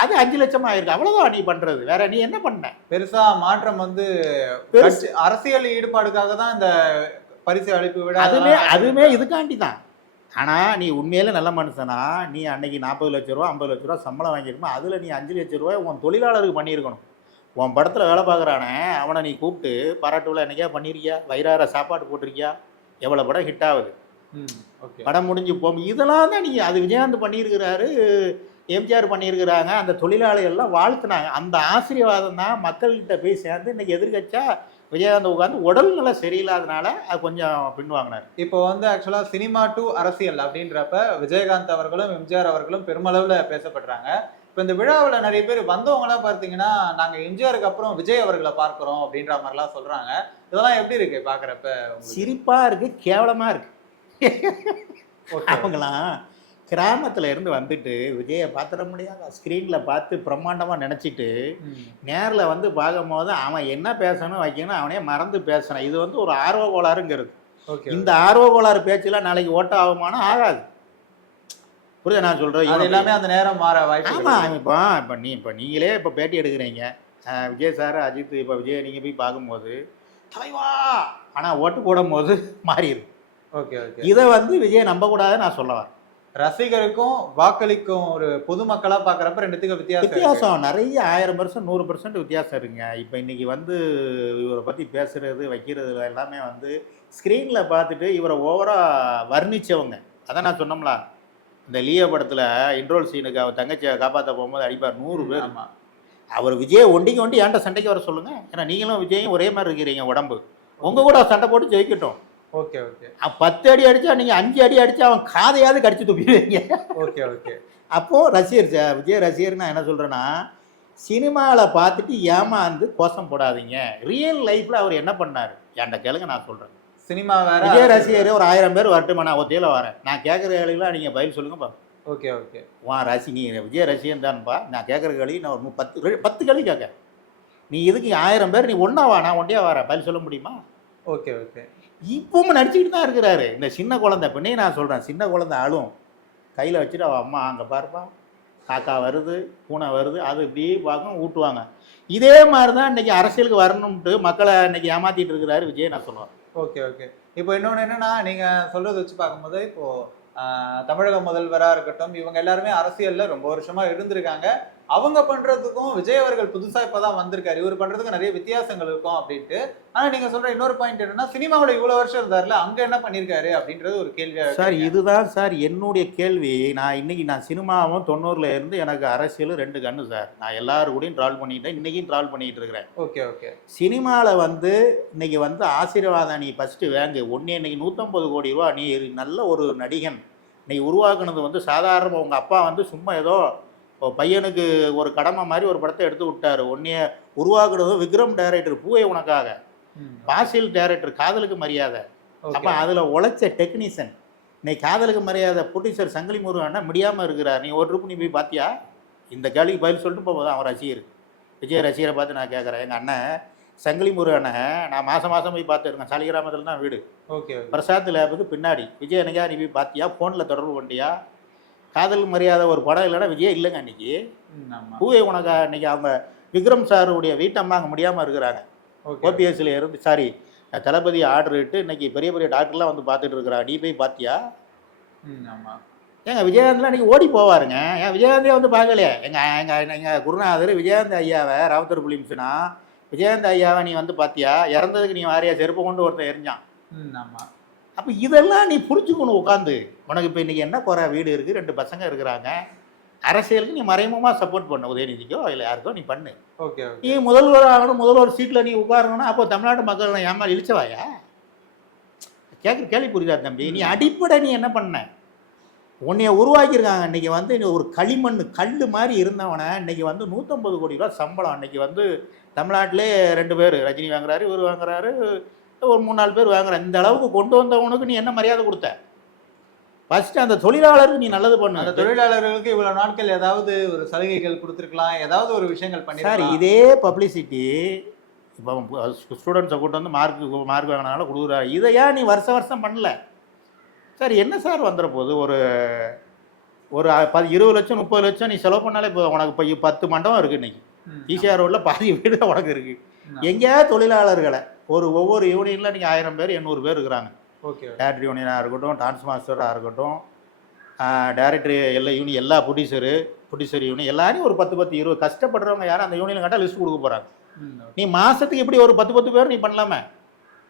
அது 5 லட்சமாக ஆயிருக்கு. அவ்வளோதான் நீ பண்ணுறது. வேற நீ என்ன பண்ண? பெருசா மாற்றம் வந்து அரசியல் ஈடுபாடுக்காக தான் இந்த பரிசு அளிப்பு விழா அதுவுமே அதெல்லாம் அதுவுமே இதுக்காண்டி தான். ஆனால் நீ உண்மையிலே நல்ல மனுஷனா, நீ அன்னைக்கு 40 லட்ச ரூபா 50 லட்ச ரூபா சம்பளம் வாங்கியிருக்கணும். அதில் நீ 5 லட்ச ரூபாய் உன் தொழிலாளருக்கு பண்ணியிருக்கணும். உன் படத்தில் வேலை பார்க்குறானே அவனை நீ கூப்பிட்டு பாராட்டு விழா என்னைக்கா பண்ணியிருக்கியா? வயிறார சாப்பாடு போட்டிருக்கியா? எவ்வளோ படம் ஹிட் ஆகுது, ஓகே படம் முடிஞ்சு போகும். இதெல்லாம் தான் நீ அது விஜயகாந்த் பண்ணியிருக்கிறாரு, எம்ஜிஆர் பண்ணியிருக்கிறாங்க. அந்த தொழிலாளிகள்லாம் வாழ்த்துனாங்க. அந்த ஆசீர்வாதம் தான் மக்கள்கிட்ட போய் சேர்ந்து இன்னைக்கு எதிர்கட்சா விஜயகாந்த் உட்காந்து உடல்நல சரியில்லாதனால அது கொஞ்சம் பின்வாங்கினார். இப்போ வந்து ஆக்சுவலா சினிமா டு அரசியல் அப்படின்றப்ப விஜயகாந்த் அவர்களும் எம்ஜிஆர் அவர்களும் பெருமளவுல பேசப்படுறாங்க. இப்போ இந்த விழாவில் நிறைய பேர் வந்தவங்கலாம் பார்த்தீங்கன்னா நாங்க எம்ஜிஆருக்கு அப்புறம் விஜய் அவர்களை பார்க்கிறோம் அப்படின்ற மாதிரிலாம் சொல்றாங்க. இதெல்லாம் எப்படி இருக்கு பாக்குறப்ப? சிரிப்பாக இருக்குது, கேவலமாக இருக்குது. ஓகே அவங்களாம் கிராமத்தில் இருந்து வந்துட்டு விஜயை பார்த்துட முடியாத ஸ்க்ரீனில் பார்த்து பிரம்மாண்டமாக நினச்சிட்டு நேரில் வந்து பார்க்கும்போது அவன் என்ன பேசணும் வைக்கணும் அவனே மறந்து பேசுகிறான். இது வந்து ஒரு ஆர்வ கோளாறுங்கிறது. ஓகே இந்த ஆர்வ கோளாறு பேச்செல்லாம் நாளைக்கு ஓட்ட ஆகுமானா ஆகாது. புரியுது நான் அது சொல்கிறேன்? எல்லாமே அந்த நேரம் மாற வாய்ப்பு இருக்கு. ஆமாம். இப்போ நீங்களே இப்போ பேட்டி எடுக்கிறீங்க, விஜய் சார் அஜித், இப்போ விஜய் நீங்கள் போய் பார்க்கும்போது தலைவா ஆனால் ஓட்டு போடும்போது மாறிடும். ஓகே ஓகே இதை வந்து விஜய் நம்பக்கூடாதுன்னு நான் சொல்ல வரேன். ரசிகருக்கும் வாக்களிக்கும் ஒரு பொதுமக்களா பாக்குறப்ப ரெண்டுத்துக்கும் வித்தியாசம் இருக்கு. வித்தியாசம் நிறைய 1000% 100% வித்தியாசம் இருக்குங்க. இப்போ இன்னைக்கு வந்து இவரை பற்றி பேசுறது வைக்கிறதுல எல்லாமே வந்து ஸ்க்ரீனில் பார்த்துட்டு இவரை ஓவராக வர்ணிச்சவங்க. அதான் நான் சொன்னோம்ல, இந்த லியோ படத்தில் இன்ட்ரோல் சீனுக்கு அவர் தங்கச்சியை காப்பாற்ற போகும்போது அடிப்பார் 100 பேர். ஆமா அவர் விஜய் ஒண்டிக்கு ஏன்ட்ட சண்டைக்கு வர சொல்லுங்க. ஏன்னா நீங்களும் விஜயும் ஒரே மாதிரி இருக்கிறீங்க உடம்பு. உங்கள் கூட சண்டை போட்டு ஜெயிக்கட்டும். ஓகே ஓகே 10 அடி அடிச்சா நீங்கள் 5 அடி அடிச்சா அவன் காதையாவது கடிச்சு துப்பிடுவீங்க. ஓகே ஓகே அப்போது ரசிகர் விஜய் ரசிகர் நான் என்ன சொல்கிறேன்னா, சினிமாவில் பார்த்துட்டு ஏமாந்து கோஷம் போடாதீங்க. ரியல் லைஃப்பில் அவர் என்ன பண்ணார் என்கிட்ட கேளுங்க, நான் சொல்கிறேன். சினிமா வேற விஜய் ரசிகர் ஒரு 1000 பேர் வரட்டுமா, நான் ஒத்தையில் வரேன். நான் கேட்குற கேள்விலாம் நீங்கள் பதில் சொல்லுங்கப்பா. ஓகே ஓகே நீ விஜய் ரசிகன் தான்ப்பா. நான் கேட்குற கேள்வி நான் ஒரு 10 கேள்வி கேட்க. நீ இதுக்கு 1000 பேர் நீ ஒன்றா வா, நான் ஒண்டியா வரேன், பதில் சொல்ல முடியுமா? ஓகே ஓகே இப்பவும் நடிச்சுக்கிட்டு தான் இருக்கிறாரு. இந்த சின்ன குழந்தை பின்னே நான் சொல்கிறேன், சின்ன குழந்தை அழும் கையில் வச்சுட்டு அவள் அம்மா அங்கே பாருப்பா காக்கா வருது பூனை வருது அது இப்படியே பார்க்கும் ஊட்டுவாங்க. இதே மாதிரி தான் இன்றைக்கி அரசியலுக்கு வரணும்ட்டு மக்களை இன்றைக்கி ஏமாற்றிட்டு இருக்கிறாரு விஜய் நான் சொல்லுவேன். ஓகே ஓகே இப்போ இன்னொன்று என்னன்னா நீங்க சொல்றது வச்சு பார்க்கும்போது இப்போ தமிழக முதல்வராக இருக்கட்டும் இவங்க எல்லாருமே அரசியல்ல ரொம்ப வருஷமா இருந்திருக்காங்க. அவங்க பண்றதுக்கும் விஜய் அவர்கள் புதுசா இப்பதான் வந்திருக்காரு, இவர் பண்றதுக்கும் நிறைய வித்தியாசங்கள் இருக்கும் அப்படின்ட்டு. ஆனா நீங்க சொல்ற இன்னொரு பாயிண்ட் என்னன்னா சினிமாவோட இவ்வளவு வருஷம் இருந்தாருல அங்க என்ன பண்ணிருக்காரு அப்படின்றது ஒரு கேள்வியா சார். இதுதான் சார் என்னுடைய கேள்வி. நான் சினிமாவும் 90ல இருந்து எனக்கு அரசியல் 2 கண்ணு சார். நான் எல்லாரும் கூடயும் ட்ராவல் பண்ணிட்டேன், இன்னைக்கும் ட்ராவல் பண்ணிட்டு இருக்கிறேன். ஓகே ஓகே சினிமாவில் வந்து இன்னைக்கு வந்து ஆசீர்வாதம் நீ ஃபஸ்ட்டு வேங்கு ஒன்றே. இன்னைக்கு 150 கோடி ரூபா நீ நல்ல ஒரு நடிகன் நீ உருவாக்குனது வந்து சாதாரணமாக உங்கள் அப்பா வந்து சும்மா ஏதோ பையனுக்கு ஒரு கடமை மாதிரி ஒரு படத்தை எடுத்து விட்டாரு. உன்னைய உருவாக்குனது விக்ரம் டைரக்டர் பூவை உனக்காக, பாசில் டைரக்டர் காதலுக்கு மரியாதை. அப்போ அதில் உழைச்ச டெக்னீஷியன் இன்னைக்கு காதலுக்கு மரியாதை ப்ரொடியூசர் சங்கிலி முருகன் முடியாமல் இருக்கிறார். நீ ஒரு ரூபா நீ போய் பார்த்தியா? இந்த கேள்விக்கு பதில் சொல்லிட்டு போகும்போது அவன் ரசிகர் விஜய் ரசிகரை பார்த்து நான் கேட்குறேன். எங்கள் அண்ணன் சங்கிலி முருகனை நான் மாதம் போய் பார்த்துருக்கேன். சாலிகிராமத்தில் தான் வீடு. ஓகே பிரசாத் லேபுக்கு பின்னாடி. விஜய் என்னைக்கா நீ போய் பார்த்தியா? ஃபோனில் தொடர்பு பண்ணிட்டியா? காதல் மரியாதை ஒரு படம் இல்லைன்னா விஜய் இல்லைங்க அன்றைக்கி. பூவை உனக்கா இன்னைக்கு அவங்க விக்ரம் சாருடைய வீட்டம்மா அங்கே முடியாமல் இருக்கிறாங்க. ஓபிஎஸ்சில் இருந்து தளபதி ஆர்டர் இட்டு இன்னைக்கு பெரிய பெரிய டாக்டர்லாம் வந்து பார்த்துட்டு இருக்கிறா. நீ போய் பார்த்தியா? ஏங்க விஜயகாந்த்லாம் இன்றைக்கி ஓடி போவாருங்க. ஏன் விஜயகாந்தே வந்து பார்க்கலையே? எங்கள் குருநாதர் விஜயகாந்த் ஐயாவை ராவுத்தர் புலிம்ஸ்னா விஜயகாந்த் ஐயாவை நீ வந்து பார்த்தியா? இறந்ததுக்கு நீ வாரியா செருப்பை கொண்டு ஒருத்தன் எரிஞ்சான். ஆமாம். அப்போ இதெல்லாம் நீ புரிஞ்சுக்கணும் உட்காந்து. உனக்கு இப்போ இன்றைக்கி என்ன குறை? வீடு இருக்குது, 2 பசங்க இருக்கிறாங்க. அரசியலுக்கு நீ மறைமுகமாக சப்போர்ட் பண்ண, உதயநிதிக்கோ இல்லை யாருக்கோ நீ பண்ணு. ஓகே நீ முதல்வர் ஆகணும், முதல்வர் சீட்டில் நீ உட்காரணும்னா அப்போ தமிழ்நாட்டு மக்கள் நான் ஏமா இழிச்சவாயா? கேட்குற கேள்வி புரியுதா தம்பி? நீ அடிப்படை நீ என்ன பண்ண? உன்னைய உருவாக்கியிருக்காங்க. இன்றைக்கி வந்து ஒரு களிமண் கல் மாதிரி இருந்தவனை இன்றைக்கி வந்து 150 கோடி ரூபா சம்பளம். இன்றைக்கி வந்து தமிழ்நாட்டிலே 2 பேர் ரஜினி வாங்குறாரு, இவர் வாங்குறாரு, ஒரு 3-4 பேர் வாங்குறாரு. இந்த அளவுக்கு கொண்டு வந்தவனுக்கு நீ என்ன மரியாதை கொடுத்த? ஃபஸ்ட்டு அந்த தொழிலாளருக்கு நீ நல்லது பண்ணு. அந்த தொழிலாளர்களுக்கு இவ்வளோ நாட்கள் ஏதாவது ஒரு சலுகைகள் கொடுத்துருக்கலாம், ஏதாவது ஒரு விஷயங்கள் பண்ணி. சார் இதே பப்ளிசிட்டி இப்போ ஸ்டூடெண்ட்ஸை கூட்டு வந்து மார்க் வாங்கினால கொடுக்குறாரு. இதை ஏன் நீ வருஷம் பண்ணல? சார் என்ன சார் வந்துட போகுது? ஒரு 20 லட்சம் 30 லட்சம் நீ செலவு பண்ணாலே இப்போ உனக்கு இப்போ 10 மண்டபம் இருக்குது. இன்றைக்கி ஈசிஆர் ரோட்டில் பாதி வீடு உனக்கு இருக்குது. எங்கேயாவது தொழிலாளர்களை ஒவ்வொரு யூனியனில் நீங்கள் 1000 பேர் 800 பேர் இருக்கிறாங்க. ஓகே டேரக்டர் யூனியனாக இருக்கட்டும், டான்ஸ் மாஸ்டராக இருக்கட்டும், டேரக்டர் எல்லா யூனியன், எல்லா ப்ரொடியூசர் யூனியன் எல்லாரையும் ஒரு 10 10 20 கஷ்டப்படுறவங்க யாரும் அந்த யூனியன் கேட்டால் லிஸ்ட் கொடுக்க போகிறாங்க. நீ மாதத்துக்கு இப்படி ஒரு 10 10 பேர் நீ பண்ணலாமே.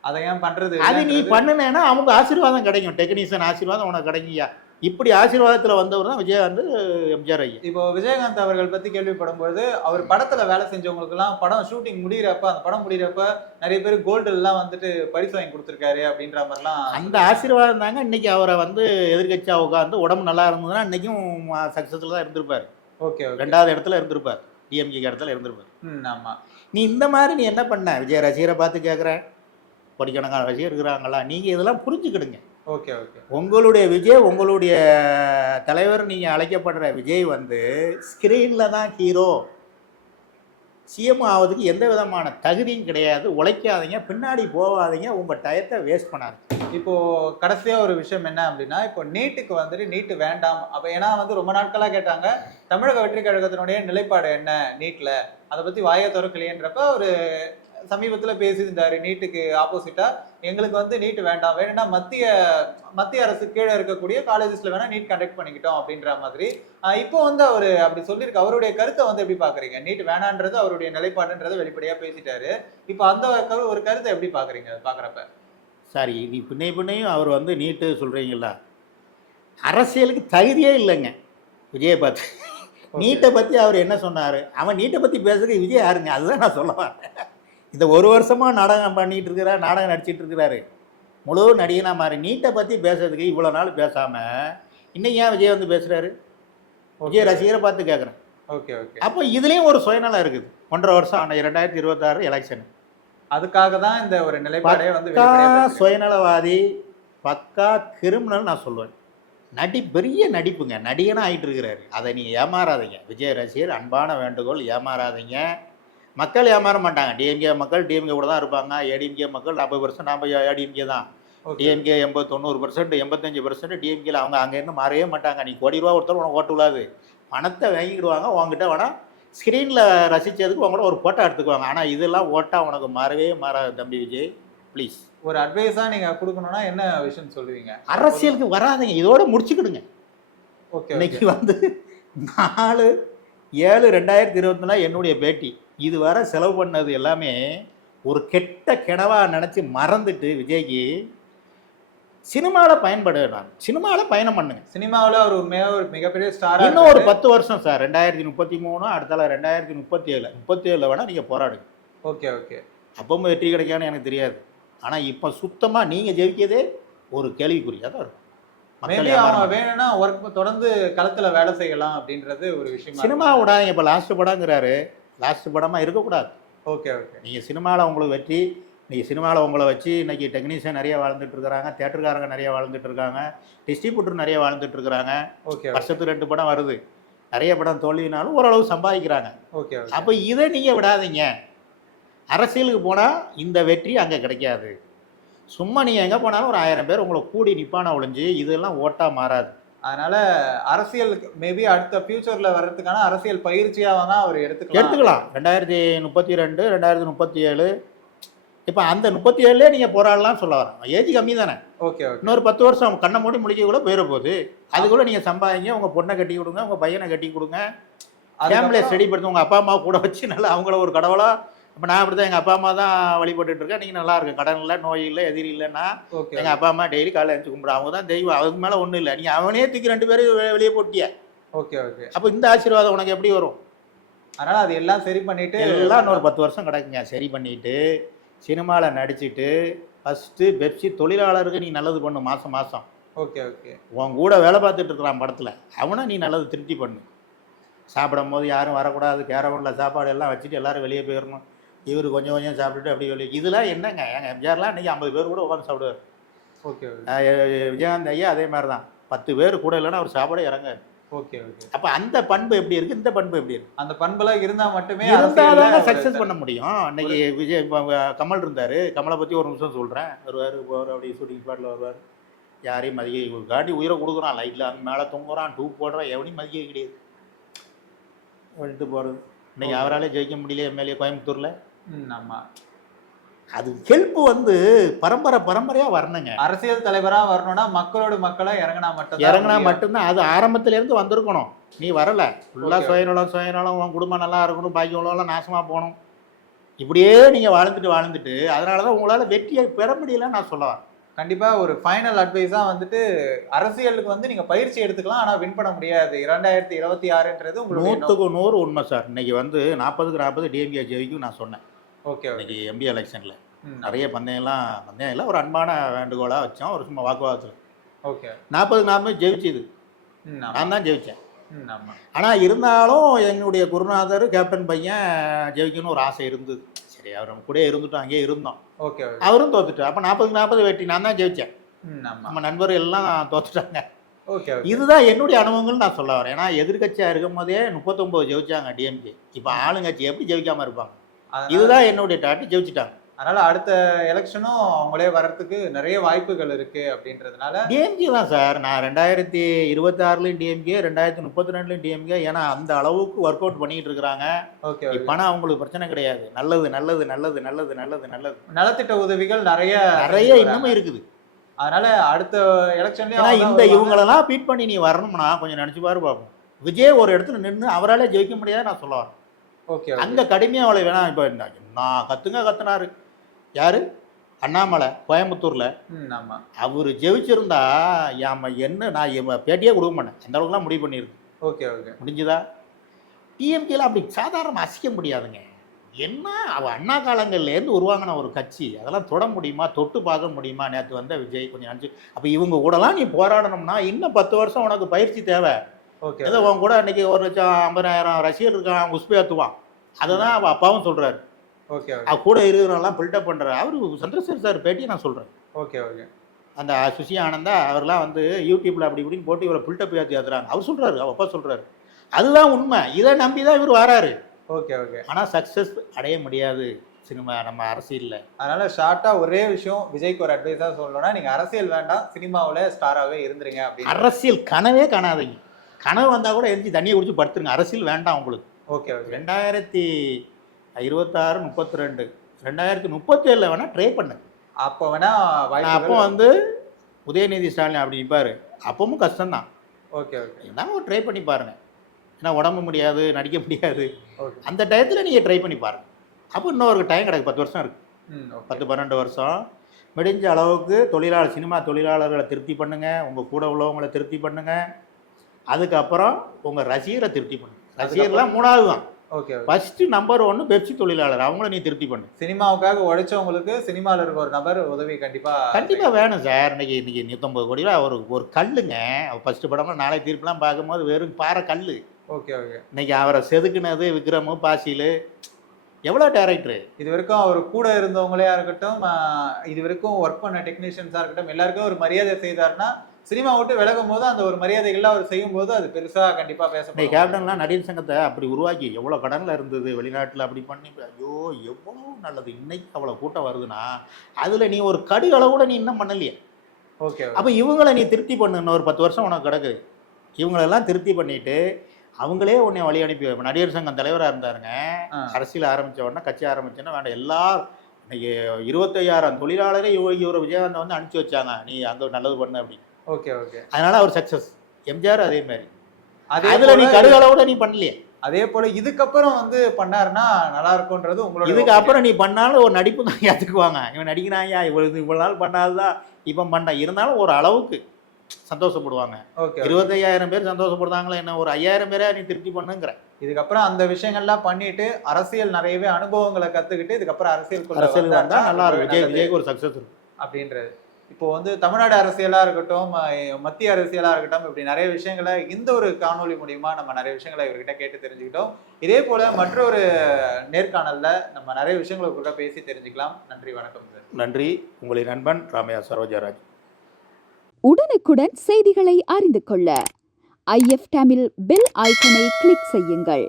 அதை ஏன் பண்றது அது நீ பண்ணுனேன்னா அவங்க ஆசீர்வாதம் கிடைக்கும், டெக்னீஷியன் ஆசீர்வாதம் உனக்கு கிடைக்குயா. இப்படி ஆசீர்வாதத்தில் வந்தவர் தான் விஜயகாந்த், எம்ஜிஆர் ஐயா. இப்போ விஜயகாந்த் அவர்கள் பத்தி கேள்விப்படும்போது அவர் படத்துல வேலை செஞ்சவங்களுக்கு எல்லாம் படம் ஷூட்டிங் முடியிறப்ப, அந்த படம் முடியிறப்ப நிறைய பேர் கோல்டு எல்லாம் வந்துட்டு பரிசு வாங்கி கொடுத்துருக்காரு அப்படின்ற மாதிரிலாம். அந்த ஆசீர்வாதம் தாங்க இன்னைக்கு அவரை வந்து எதிர்கட்சியா உட்காந்து உடம்பு நல்லா இருந்ததுன்னா இன்னைக்கும் சக்சஸ்ல தான் இருந்திருப்பாரு. ஓகே, 2வது இடத்துல இருந்திருப்பார், டிஎம்கே இடத்துல இருந்திருப்பார். ஆமா. நீ இந்த மாதிரி நீ என்ன பண்ண? விஜய் ரசிகரை பார்த்து கேட்குறேன், படிக்கணக்கான ரசிகர் இருக்கிறாங்களா, நீங்கள் இதெல்லாம் புரிஞ்சுக்கிடுங்க. Okay okay. உங்களுடைய விஜய், உங்களுடைய தலைவர், நீங்கள் அழைக்கப்படுற விஜய் வந்து ஸ்க்ரீனில் தான் ஹீரோ. சிஎம் ஆவதுக்கு எந்த விதமான தகுதியும் கிடையாது. உழைக்காதீங்க, பின்னாடி போகாதீங்க, உங்கள் டயத்தை வேஸ்ட் பண்ணாதீங்க. இப்போ கடைசியா ஒரு விஷயம் என்ன அப்படின்னா, இப்போ நீட்டுக்கு வந்துட்டு நீட்டு வேண்டாம் அப்ப, ஏன்னா வந்து ரொம்ப நாட்களா கேட்டாங்க தமிழக வெற்றி கழகத்தினுடைய நிலைப்பாடு என்ன நீட்ல, அதை பத்தி வாயை திறக்கலையேன்றப்ப ஒரு சமீபத்துல பேசியிருந்தாரு. நீட்டுக்கு ஆப்போசிட்டா எங்களுக்கு வந்து நீட் வேண்டாம், வேணும்னா மத்திய அரசு கீழே இருக்கக்கூடிய காலேஜஸ்ல வேணா நீட் கண்டக்ட் பண்ணிக்கிட்டோம் அப்படின்ற மாதிரி. இப்போ வந்து அவரு அப்படி சொல்லியிருக்கு. அவருடைய கருத்தை வந்து எப்படி பாக்குறீங்க? நீட் வேணான்றது அவருடைய நிலைப்பாடுன்றதை வெளிப்படையா பேசிட்டாரு. இப்போ அந்த ஒரு கருத்தை எப்படி பாக்குறீங்க பாக்குறப்ப? சாரி, நீ பின்னையும் அவர் வந்து நீட்டு சொல்கிறீங்களா, அரசியலுக்கு தகுதியே இல்லைங்க விஜயை பார்த்து. நீட்டை பற்றி அவர் என்ன சொன்னார்? அவன் நீட்டை பற்றி பேசுறதுக்கு விஜய் யாருங்க? அதுதான் நான் சொல்ல வரேன். இந்த ஒரு வருஷமாக நாடகம் பண்ணிகிட்டு இருக்கிறார், நாடகம் நடிச்சிட்டு இருக்கிறாரு, முழு நடிகனாக மாறி நீட்டை பற்றி பேசுறதுக்கு இவ்வளோ நாள் பேசாமல் இன்னைக்கு ஏன் விஜய் வந்து பேசுகிறாரு? விஜய் ரசிகரை பார்த்து கேட்குறேன். Okay okay. அப்போ இதுலேயும் ஒரு சுயநலம் இருக்குது. 1.5 வருஷம் ஆனால் 2026 எலெக்ஷன், அதுக்காக தான் இந்த ஒரு நிலைப்பாடே வந்து சுயநலவாதி, பக்கா கிரிமினல் நான் சொல்லுவேன். பெரிய நடிப்புங்க, நடிகனாக ஆகிட்டு இருக்கிறாரு. அதை நீங்கள் ஏமாறாதீங்க. விஜய் ரசிகர் அன்பான வேண்டுகோள், ஏமாறாதீங்க. மக்கள் ஏமாற மாட்டாங்க. டிஎம்கே மக்கள் டிஎம்கே கூட தான் இருப்பாங்க. ஏடிஎம்கே மக்கள் 40%, நாம் ஏடிஎம்கே தான். டிஎம்கே 80-90%, 85% டிஎம்கேல அவங்க அங்கேருந்து மாறவே மாட்டாங்க. நீ கோடி ரூபா ஒருத்தர் உனக்கு ஓட்டு விடாது, பணத்தை வாங்கிடுவாங்க. உங்ககிட்ட வேணால் ஸ்க்ரீனில் ரசித்ததுக்கு உங்களோட ஒரு ஃபோட்டோ எடுத்துக்குவாங்க. ஆனால் இதெல்லாம் ஓட்டா உனக்கு மாறவே மாறாது தம்பி விஜய். ப்ளீஸ் ஒரு அட்வைஸாக நீங்கள் கொடுக்கணும்னா என்ன விஷயம் சொல்லுவீங்க? அரசியலுக்கு வராதுங்க, இதோட முடிச்சுக்கிடுங்க. ஓகே. இன்னைக்கு வந்து 4/7/2024 என்னுடைய பேட்டி. இது வர செலவு பண்ணது எல்லாமே ஒரு கெட்ட கிணவா நினச்சி மறந்துட்டு விஜய்க்கு சினிமாவில் பயன்படுறாங்க. சினிமாவில் பயணம் பண்ணுங்க. சினிமாவில் அவர் உண்மையாக ஒரு மிகப்பெரிய ஸ்டார். இன்னும் ஒரு 10 வருஷம் சார், 2033, அடுத்தால 2037 வேணால் நீங்கள் போராடுங்க. Okay okay. அப்பவும் வெற்றி கிடைக்கான்னு எனக்கு தெரியாது. ஆனால் இப்போ சுத்தமாக நீங்கள் ஜெயிக்கதே ஒரு கேள்விக்குறியாக தான் இருக்கும். வேணும்னா ஒர்க் தொடர்ந்து களத்தில் வேலை செய்யலாம் அப்படின்றது ஒரு விஷயம். சினிமா விடாதீங்க. இப்போ லாஸ்ட் படங்கிறாரு, லாஸ்ட் படமாக இருக்கக்கூடாது. Okay okay. நீங்கள் சினிமாவில் உங்களுக்கு வெற்றி, நீங்கள் சினிமாவில் உங்களை வச்சு இன்றைக்கி டெக்னீஷியன் நிறைய வாழ்ந்துட்டு இருக்கிறாங்க, தேட்டருக்காரங்க நிறைய வாழ்ந்துட்டு இருக்காங்க, டிஸ்ட்ரிபியூட்டர் நிறைய வாழ்ந்துட்டு இருக்கிறாங்க. ஓகே. வருஷத்துக்கு 2 படம் வருது, நிறைய படம் தோல்வினாலும் ஓரளவு சம்பாதிக்கிறாங்க. ஓகே. அப்போ இதை நீங்கள் விடாதீங்க. அரசியலுக்கு போனால் இந்த வெற்றி அங்கே கிடைக்காது. சும்மா நீங்கள் எங்கே போனாலும் ஒரு 1000 பேர் உங்களை கூடி நிற்பான ஒழிஞ்சு இதெல்லாம் ஓட்டாக மாறாது. அதனால அரசியல் மேபி அடுத்த ஃபியூச்சரில் வர்றதுக்கான அரசியல் பயிற்சியாக தான் அவர் எடுத்துக்கலாம். 2032, 2037, இப்போ அந்த 37லே நீங்கள் போராடலாம் சொல்ல வரேன். ஏஜ் கம்மி தானே. ஓகே. இன்னொரு 10 வருஷம் கண்ணை மூடி முடிக்க கூட போயிட போகுது. அதுக்குள்ளே நீங்கள் சம்பாதிங்க, உங்கள் பொண்ணை கட்டி கொடுங்க, உங்கள் பையனை கட்டி கொடுங்க, ஃபேமிலியை ஸ்டடி படுத்து உங்கள் அப்பா அம்மாவை கூட வச்சு நல்லா அவங்கள ஒரு கடவுளாக. இப்போ நான் அப்படி தான், எங்கள் அப்பா அம்மா தான் வழிபட்டுட்டு இருக்கேன். நீங்கள் நல்லா இருக்கு, கடன் இல்லை, நோய் இல்லை, எதிரி இல்லைன்னா எங்கள் அப்பா அம்மா டெய்லி காலையில் எழுந்து கும்பிட்றேன். அவங்க தான் தெய்வம், அதுக்கு மேலே ஒன்றும் இல்லை. நீங்கள் அவனே தூக்கி 2 பேரும் வெளியே போட்டிய. Okay okay. அப்போ இந்த ஆசீர்வாதம் உனக்கு எப்படி வரும்? அதனால் அது எல்லாம் சரி பண்ணிவிட்டு எல்லாம் இன்னொரு 10 வருஷம் கிடக்குங்க. சரி பண்ணிவிட்டு சினிமாவில் நடிச்சுட்டு ஃபஸ்ட்டு பெப்சி தொழிலாளருக்கு நீ நல்லது பண்ணு மாதம். Okay okay. உன் கூட வேலை பார்த்துட்டு இருக்கிறான் படத்தில், அவனை நீ நல்லது திருப்தி பண்ணு. சாப்பிடும் போது யாரும் வரக்கூடாது, கேரவனில் சாப்பாடு எல்லாம் வச்சுட்டு எல்லோரும் வெளியே போயிடணும். இவர் கொஞ்சம் கொஞ்சம் சாப்பிட்டுட்டு அப்படி வெளியே. இதெல்லாம் என்னங்க, எங்கள் எம்ஜிஆர்லாம் இன்றைக்கி 50 பேர் கூட உட்காந்து சாப்பிடுவார். ஓகே. விஜயகாந்த் ஐயா அதே மாதிரி தான், 10 பேர் கூட இல்லைன்னா அவர் சாப்பாடு இறங்காது. Okay okay. அப்போ அந்த பண்பு எப்படி இருக்குது, இந்த பண்பு எப்படி இருக்குது? அந்த பண்பெல்லாம் இருந்தால் மட்டுமே சக்ஸஸ் பண்ண முடியும். இன்னைக்கு விஜய் கமல் இருந்தார், கமலை பற்றி ஒரு நிமிஷம் சொல்கிறேன். வருவார் போவார், அப்படி ஷூட்டிங் ஸ்பாட்டில் வருவார், யாரையும் மதிக்க காட்டி உயிரை கொடுக்குறான், லைட்டில் அங்கே மேலே தொங்குறான், டூப் போடுறான், எவனையும் மதிக்க கிடையாது, வந்துட்டு போகிறது. இன்னைக்கு அவராலே ஜெயிக்க முடியல எம்எல்ஏ கோயம்புத்தூரில். ஆமாம். அது ஹெல்ப் வந்து பரம்பரையாக வரணுங்க. அரசியல் தலைவரா வரணும்னா மக்களோட மக்களா இறங்கினா மட்டும்தான். அது ஆரம்பத்திலேருந்து வந்திருக்கணும். நீ வரல, ஃபுல்லாக சுயநலம், உன் குடும்பம் நல்லா இருக்கணும், பாக்கி உள்ளவெல்லாம் நாசமாக போகணும், இப்படியே நீங்கள் வாழ்ந்துட்டு அதனால தான் உங்களால் வெற்றியை பெற முடியலன்னு நான் சொல்ல வரேன். கண்டிப்பா ஒரு ஃபைனல் அட்வைஸா வந்துட்டு அரசியலுக்கு வந்து நீங்க பயிற்சி எடுத்துக்கலாம், ஆனா வின் பண்ண முடியாது. 2026ன்றது உங்களுக்கு 100க்கு 100 உண்மை சார். இன்னைக்கு வந்து 40க்கு 40 டிஎம்கே ஜெயிக்கும் நான் சொன்னேன். ஓகே. இன்னைக்கு எம்பி எலெக்ஷனில் நிறைய பந்தயம் இல்லை, ஒரு அன்பான வேண்டுகோளாக வச்சோம், ஒரு சும்மா வாக்குவாதத்தில். ஓகே. 40க்கு 40 ஜெயிச்சுது, நான் தான் ஜெயித்தேன். ஆனால் இருந்தாலும் என்னுடைய குருநாதர் கேப்டன் பையன் ஜெயிக்கணும்னு ஒரு ஆசை இருந்தது. சரி, அவர் நம்ம கூட இருந்துட்டோம், அங்கேயே இருந்தோம். ஓகே. அவரும் தோத்துட்டு, அப்போ 40க்கு 40 வெற்றி, நான் தான் ஜெயித்தேன். நம்ம நண்பர்கள் எல்லாம் தோத்துட்டாங்க. ஓகே. இதுதான் என்னுடைய அனுபவங்கள் நான் சொல்ல வரேன். ஏன்னா எதிர்கட்சியாக இருக்கும் போதே 39 ஜெயிச்சாங்க டிஎம்கே. இப்போ ஆளுங்கட்சி எப்படி ஜெயிக்காமல் இருப்பாங்க? இதுதான் என்னுடைய டாட்டு, ஜெயிச்சுட்டாங்க. அதனால அடுத்த எலெக்ஷனும் அவங்களே வர்றதுக்கு நிறைய வாய்ப்புகள் இருக்கு அப்படின்றதுனால டிஎம்கே தான் சார். நான் 2026லையும் டிஎம்கே, 2032லையும் டிஎம்கே. ஏன்னா அந்த அளவுக்கு ஒர்க் அவுட் பண்ணிட்டு இருக்கிறாங்க. ஓகே. இப்போனா அவங்களுக்கு பிரச்சனை கிடையாது. நல்லது நல்லது நல்லது நல்லது நல்லது நல்லது நலத்திட்ட உதவிகள் நிறைய இன்னமும் இருக்குது. அதனால அடுத்த எலெக்ஷன்லயும் இந்த இவங்களெல்லாம் பீட் பண்ணி நீ வரணும்னா கொஞ்சம் நினைச்சு பாரு பார்ப்போம். விஜய் ஒரு இடத்துல நின்று அவராலே ஜெயிக்க முடியாது நான் சொல்ல வரேன். ஓகே. அந்த கடுமையாக அவளை வேணா. இப்போ நான் கத்துனாரு யாரு? அண்ணாமலை கோயம்புத்தூர்ல. அவரு ஜெயிச்சிருந்தா என்ன நான் பேட்டியே கொடுக்க மாட்டேன். அந்த அளவுக்குலாம் முடிவு பண்ணியிருக்கு. ஓகே. ஓகே. முடிஞ்சுதா? டிஎம்கேல அப்படி சாதாரண அசிக்க முடியாதுங்க. என்ன அவள் அண்ணா காலங்கள்லேருந்து உருவாங்கின ஒரு கட்சி, அதெல்லாம் தொட முடியுமா, தொட்டு பார்க்க முடியுமா? நேற்று வந்த விஜய் கொஞ்சம் நினச்சி, அப்போ இவங்க கூடலாம் நீ போராடணும்னா இன்னும் 10 வருஷம் உனக்கு பயிற்சி தேவை. ஓகே. ஏதோ உன் கூட இன்னைக்கு 1,50,000 ரசிகர் இருக்கான், உஸ்பேத்துவான். அதை தான் அவள் அப்பாவும் சொல்கிறாரு. ஓகே. கூட இருக்கிறவங்களாம் பில்டப் பண்ணுறாரு. அவரு சந்திரசேகர் சார் பேட்டியை நான் சொல்கிறேன். ஓகே. ஓகே. அந்த சுசி ஆனந்தா அவர்லாம் வந்து யூடியூப்பில் அப்படி இப்படின்னு போட்டு இவரை பில்டப் ஏற்றுறாங்க. அவர் சொல்கிறாரு, அவள் அப்பா சொல்கிறாரு. அதுதான் உண்மை. இதை நம்பி தான் இவர் வராரு. ஓகே. ஓகே. ஆனால் சக்ஸஸ் அடைய முடியாது சினிமா நம்ம அரசியல்ல. அதனால ஷார்ட்டா ஒரே விஷயம் விஜய்க்கு ஒரு அட்வைஸா சொல்லணும்னா, நீங்க அரசியல் வேண்டாம், சினிமாவில் ஸ்டாராகவே இருந்துருங்க அப்படின்னு. அரசியல் கனவே காணாதீங்க. கனவு வந்தால் கூட எரிஞ்சு தண்ணியை குடிச்சு படுத்துருங்க. அரசியல் வேண்டாம் உங்களுக்கு. ஓகே. 2026, 32, 2037 வேணா ட்ரை பண்ணு. அப்போ வேணா அப்போ வந்து உதயநிதி ஸ்டாலின் அப்படி நிற்பாரு. அப்பவும் கஷ்டம்தான். ஓகே. ஓகே. என்ன ஒரு ட்ரை பண்ணி பாருங்க. ஏன்னா உடம்பு முடியாது, நடிக்க முடியாது. அந்த டயத்தில் நீங்கள் ட்ரை பண்ணி பாருங்க. அப்போ இன்னொரு டைம் கிடக்கு, 10 வருஷம் இருக்கு. 10-12 வருஷம் முடிஞ்ச அளவுக்கு சினிமா தொழிலாளர்களை திருப்தி பண்ணுங்க, உங்கள் கூட உள்ளவங்களை திருப்தி பண்ணுங்க. அதுக்கப்புறம் உங்கள் ரசிகரை திருப்தி பண்ணுங்க. ரசிகர்லாம் 3வது தான். ஓகே. ஃபர்ஸ்ட் நம்பர் 1 பெப்சி தொழிலாளர், அவங்கள நீ திருப்தி பண்ணு. சினிமாவுக்காக உழைச்சவங்களுக்கு சினிமாவில் இருக்க ஒரு நபர் உதவி கண்டிப்பாக வேணும் சார். இன்னைக்கு 150 கோடி ரூபா ஒரு கல்லுங்க. ஃபர்ஸ்ட் படம்லாம் நாளை தீர்ப்புலாம் பார்க்கும்போது வெறும் பாறை கல். ஓகே. ஓகே. இன்னைக்கு அவரை செதுக்குனது விக்ரமு, பாசிலு, எவ்வளோ டேரக்டரு. இது வரைக்கும் அவர் கூட இருந்தவங்களே இருக்கட்டும், இது வரைக்கும் ஒர்க் பண்ண டெக்னீஷியன்ஸாக இருக்கட்டும், எல்லாருக்கும் ஒரு மரியாதை செய்தார்னா, சினிமா விட்டு விலகும் போது அந்த ஒரு மரியாதைகள்லாம் அவர் செய்யும் போது அது பெருசாக கண்டிப்பாக பேசப்படும். கேப்டன்லாம் நடிகர் சங்கத்தை அப்படி உருவாக்கி எவ்வளோ கடனில் இருந்தது, வெளிநாட்டில் அப்படி பண்ணி, ஐயோ எவ்வளோ நல்லது. இன்னைக்கு அவ்வளோ கூட்டம் வருதுன்னா அதில் நீ ஒரு கடு அளவோட நீ இன்னும் பண்ணலையே. ஓகே. அப்போ இவங்களை நீ திருப்தி பண்ணு. ஒரு 10 வருஷம் உனக்கு கிடக்குது. இவங்களெல்லாம் திருப்தி பண்ணிட்டு அவங்களே உன்னை வழி அனுப்பி. நடிகர் சங்கம் தலைவராக இருந்தாருங்க. அரசியல் ஆரம்பித்த உடனே, கட்சி ஆரம்பிச்சோன்னா வேண்டாம், எல்லாரும் இன்னைக்கு 25,000 தொழிலாளரே இவரை விஜயகாந்த் வந்து அனுப்பிச்சி வச்சாங்க, நீ அங்கே நல்லது பண்ணு அப்படின்னு. ஓகே. ஓகே. அதனால அவர் சக்சஸ். எம்ஜிஆர் அதே மாதிரி. அதுல நீ கடுகளவோட நீ பண்ணலையே. அதே போல இதுக்கப்புறம் வந்து பண்ணாருன்னா நல்லா இருக்கும்ன்றது உங்களோட. இதுக்கப்புறம் நீ பண்ணாலும் ஒரு நடிப்பு தான் ஏற்றுக்குவாங்க. இவன் நடிக்கிறாயா, இவ்வளவு நாள் பண்ணாதுதான் இப்போ பண்ண. இருந்தாலும் ஒரு அளவுக்கு சந்தோஷப்படுவாங்க. 25,000 பேர் சந்தோஷப்படுறாங்களே, என்ன ஒரு 5,000 பேரே நீ திருப்தி பண்ணுங்கிற. இதுக்கப்புறம் அந்த விஷயங்கள்லாம் பண்ணிட்டு அரசியல் நிறையவே அனுபவங்களை கத்துக்கிட்டு இதுக்கப்புறம் அரசியல் வந்தா நல்லா இருக்கும். விஜய்க்கு ஒரு சக்சஸ் இருக்கும் அப்படின்றது. இப்போ வந்து தமிழ்நாடு அரசியலா இருக்கட்டும், மத்திய அரசியலா இருக்கட்டும், இப்படி நிறைய விஷயங்களை இந்த ஒரு காணொலி மூலியமா நம்ம நிறைய விஷயங்களை இவர்கிட்ட கேட்டு தெரிஞ்சுக்கிட்டோம். இதே போல மற்றொரு நேர்காணல்ல நம்ம நிறைய விஷயங்களை கூட பேசி தெரிஞ்சுக்கலாம். நன்றி, வணக்கம் சார். நன்றி. உங்களின் நண்பன் ராமையா சரோஜராஜ். உடனுக்குடன் செய்திகளை அறிந்து கொள்ள IF தமிழ் பெல் ஐக்கனை கிளிக் செய்யுங்கள்.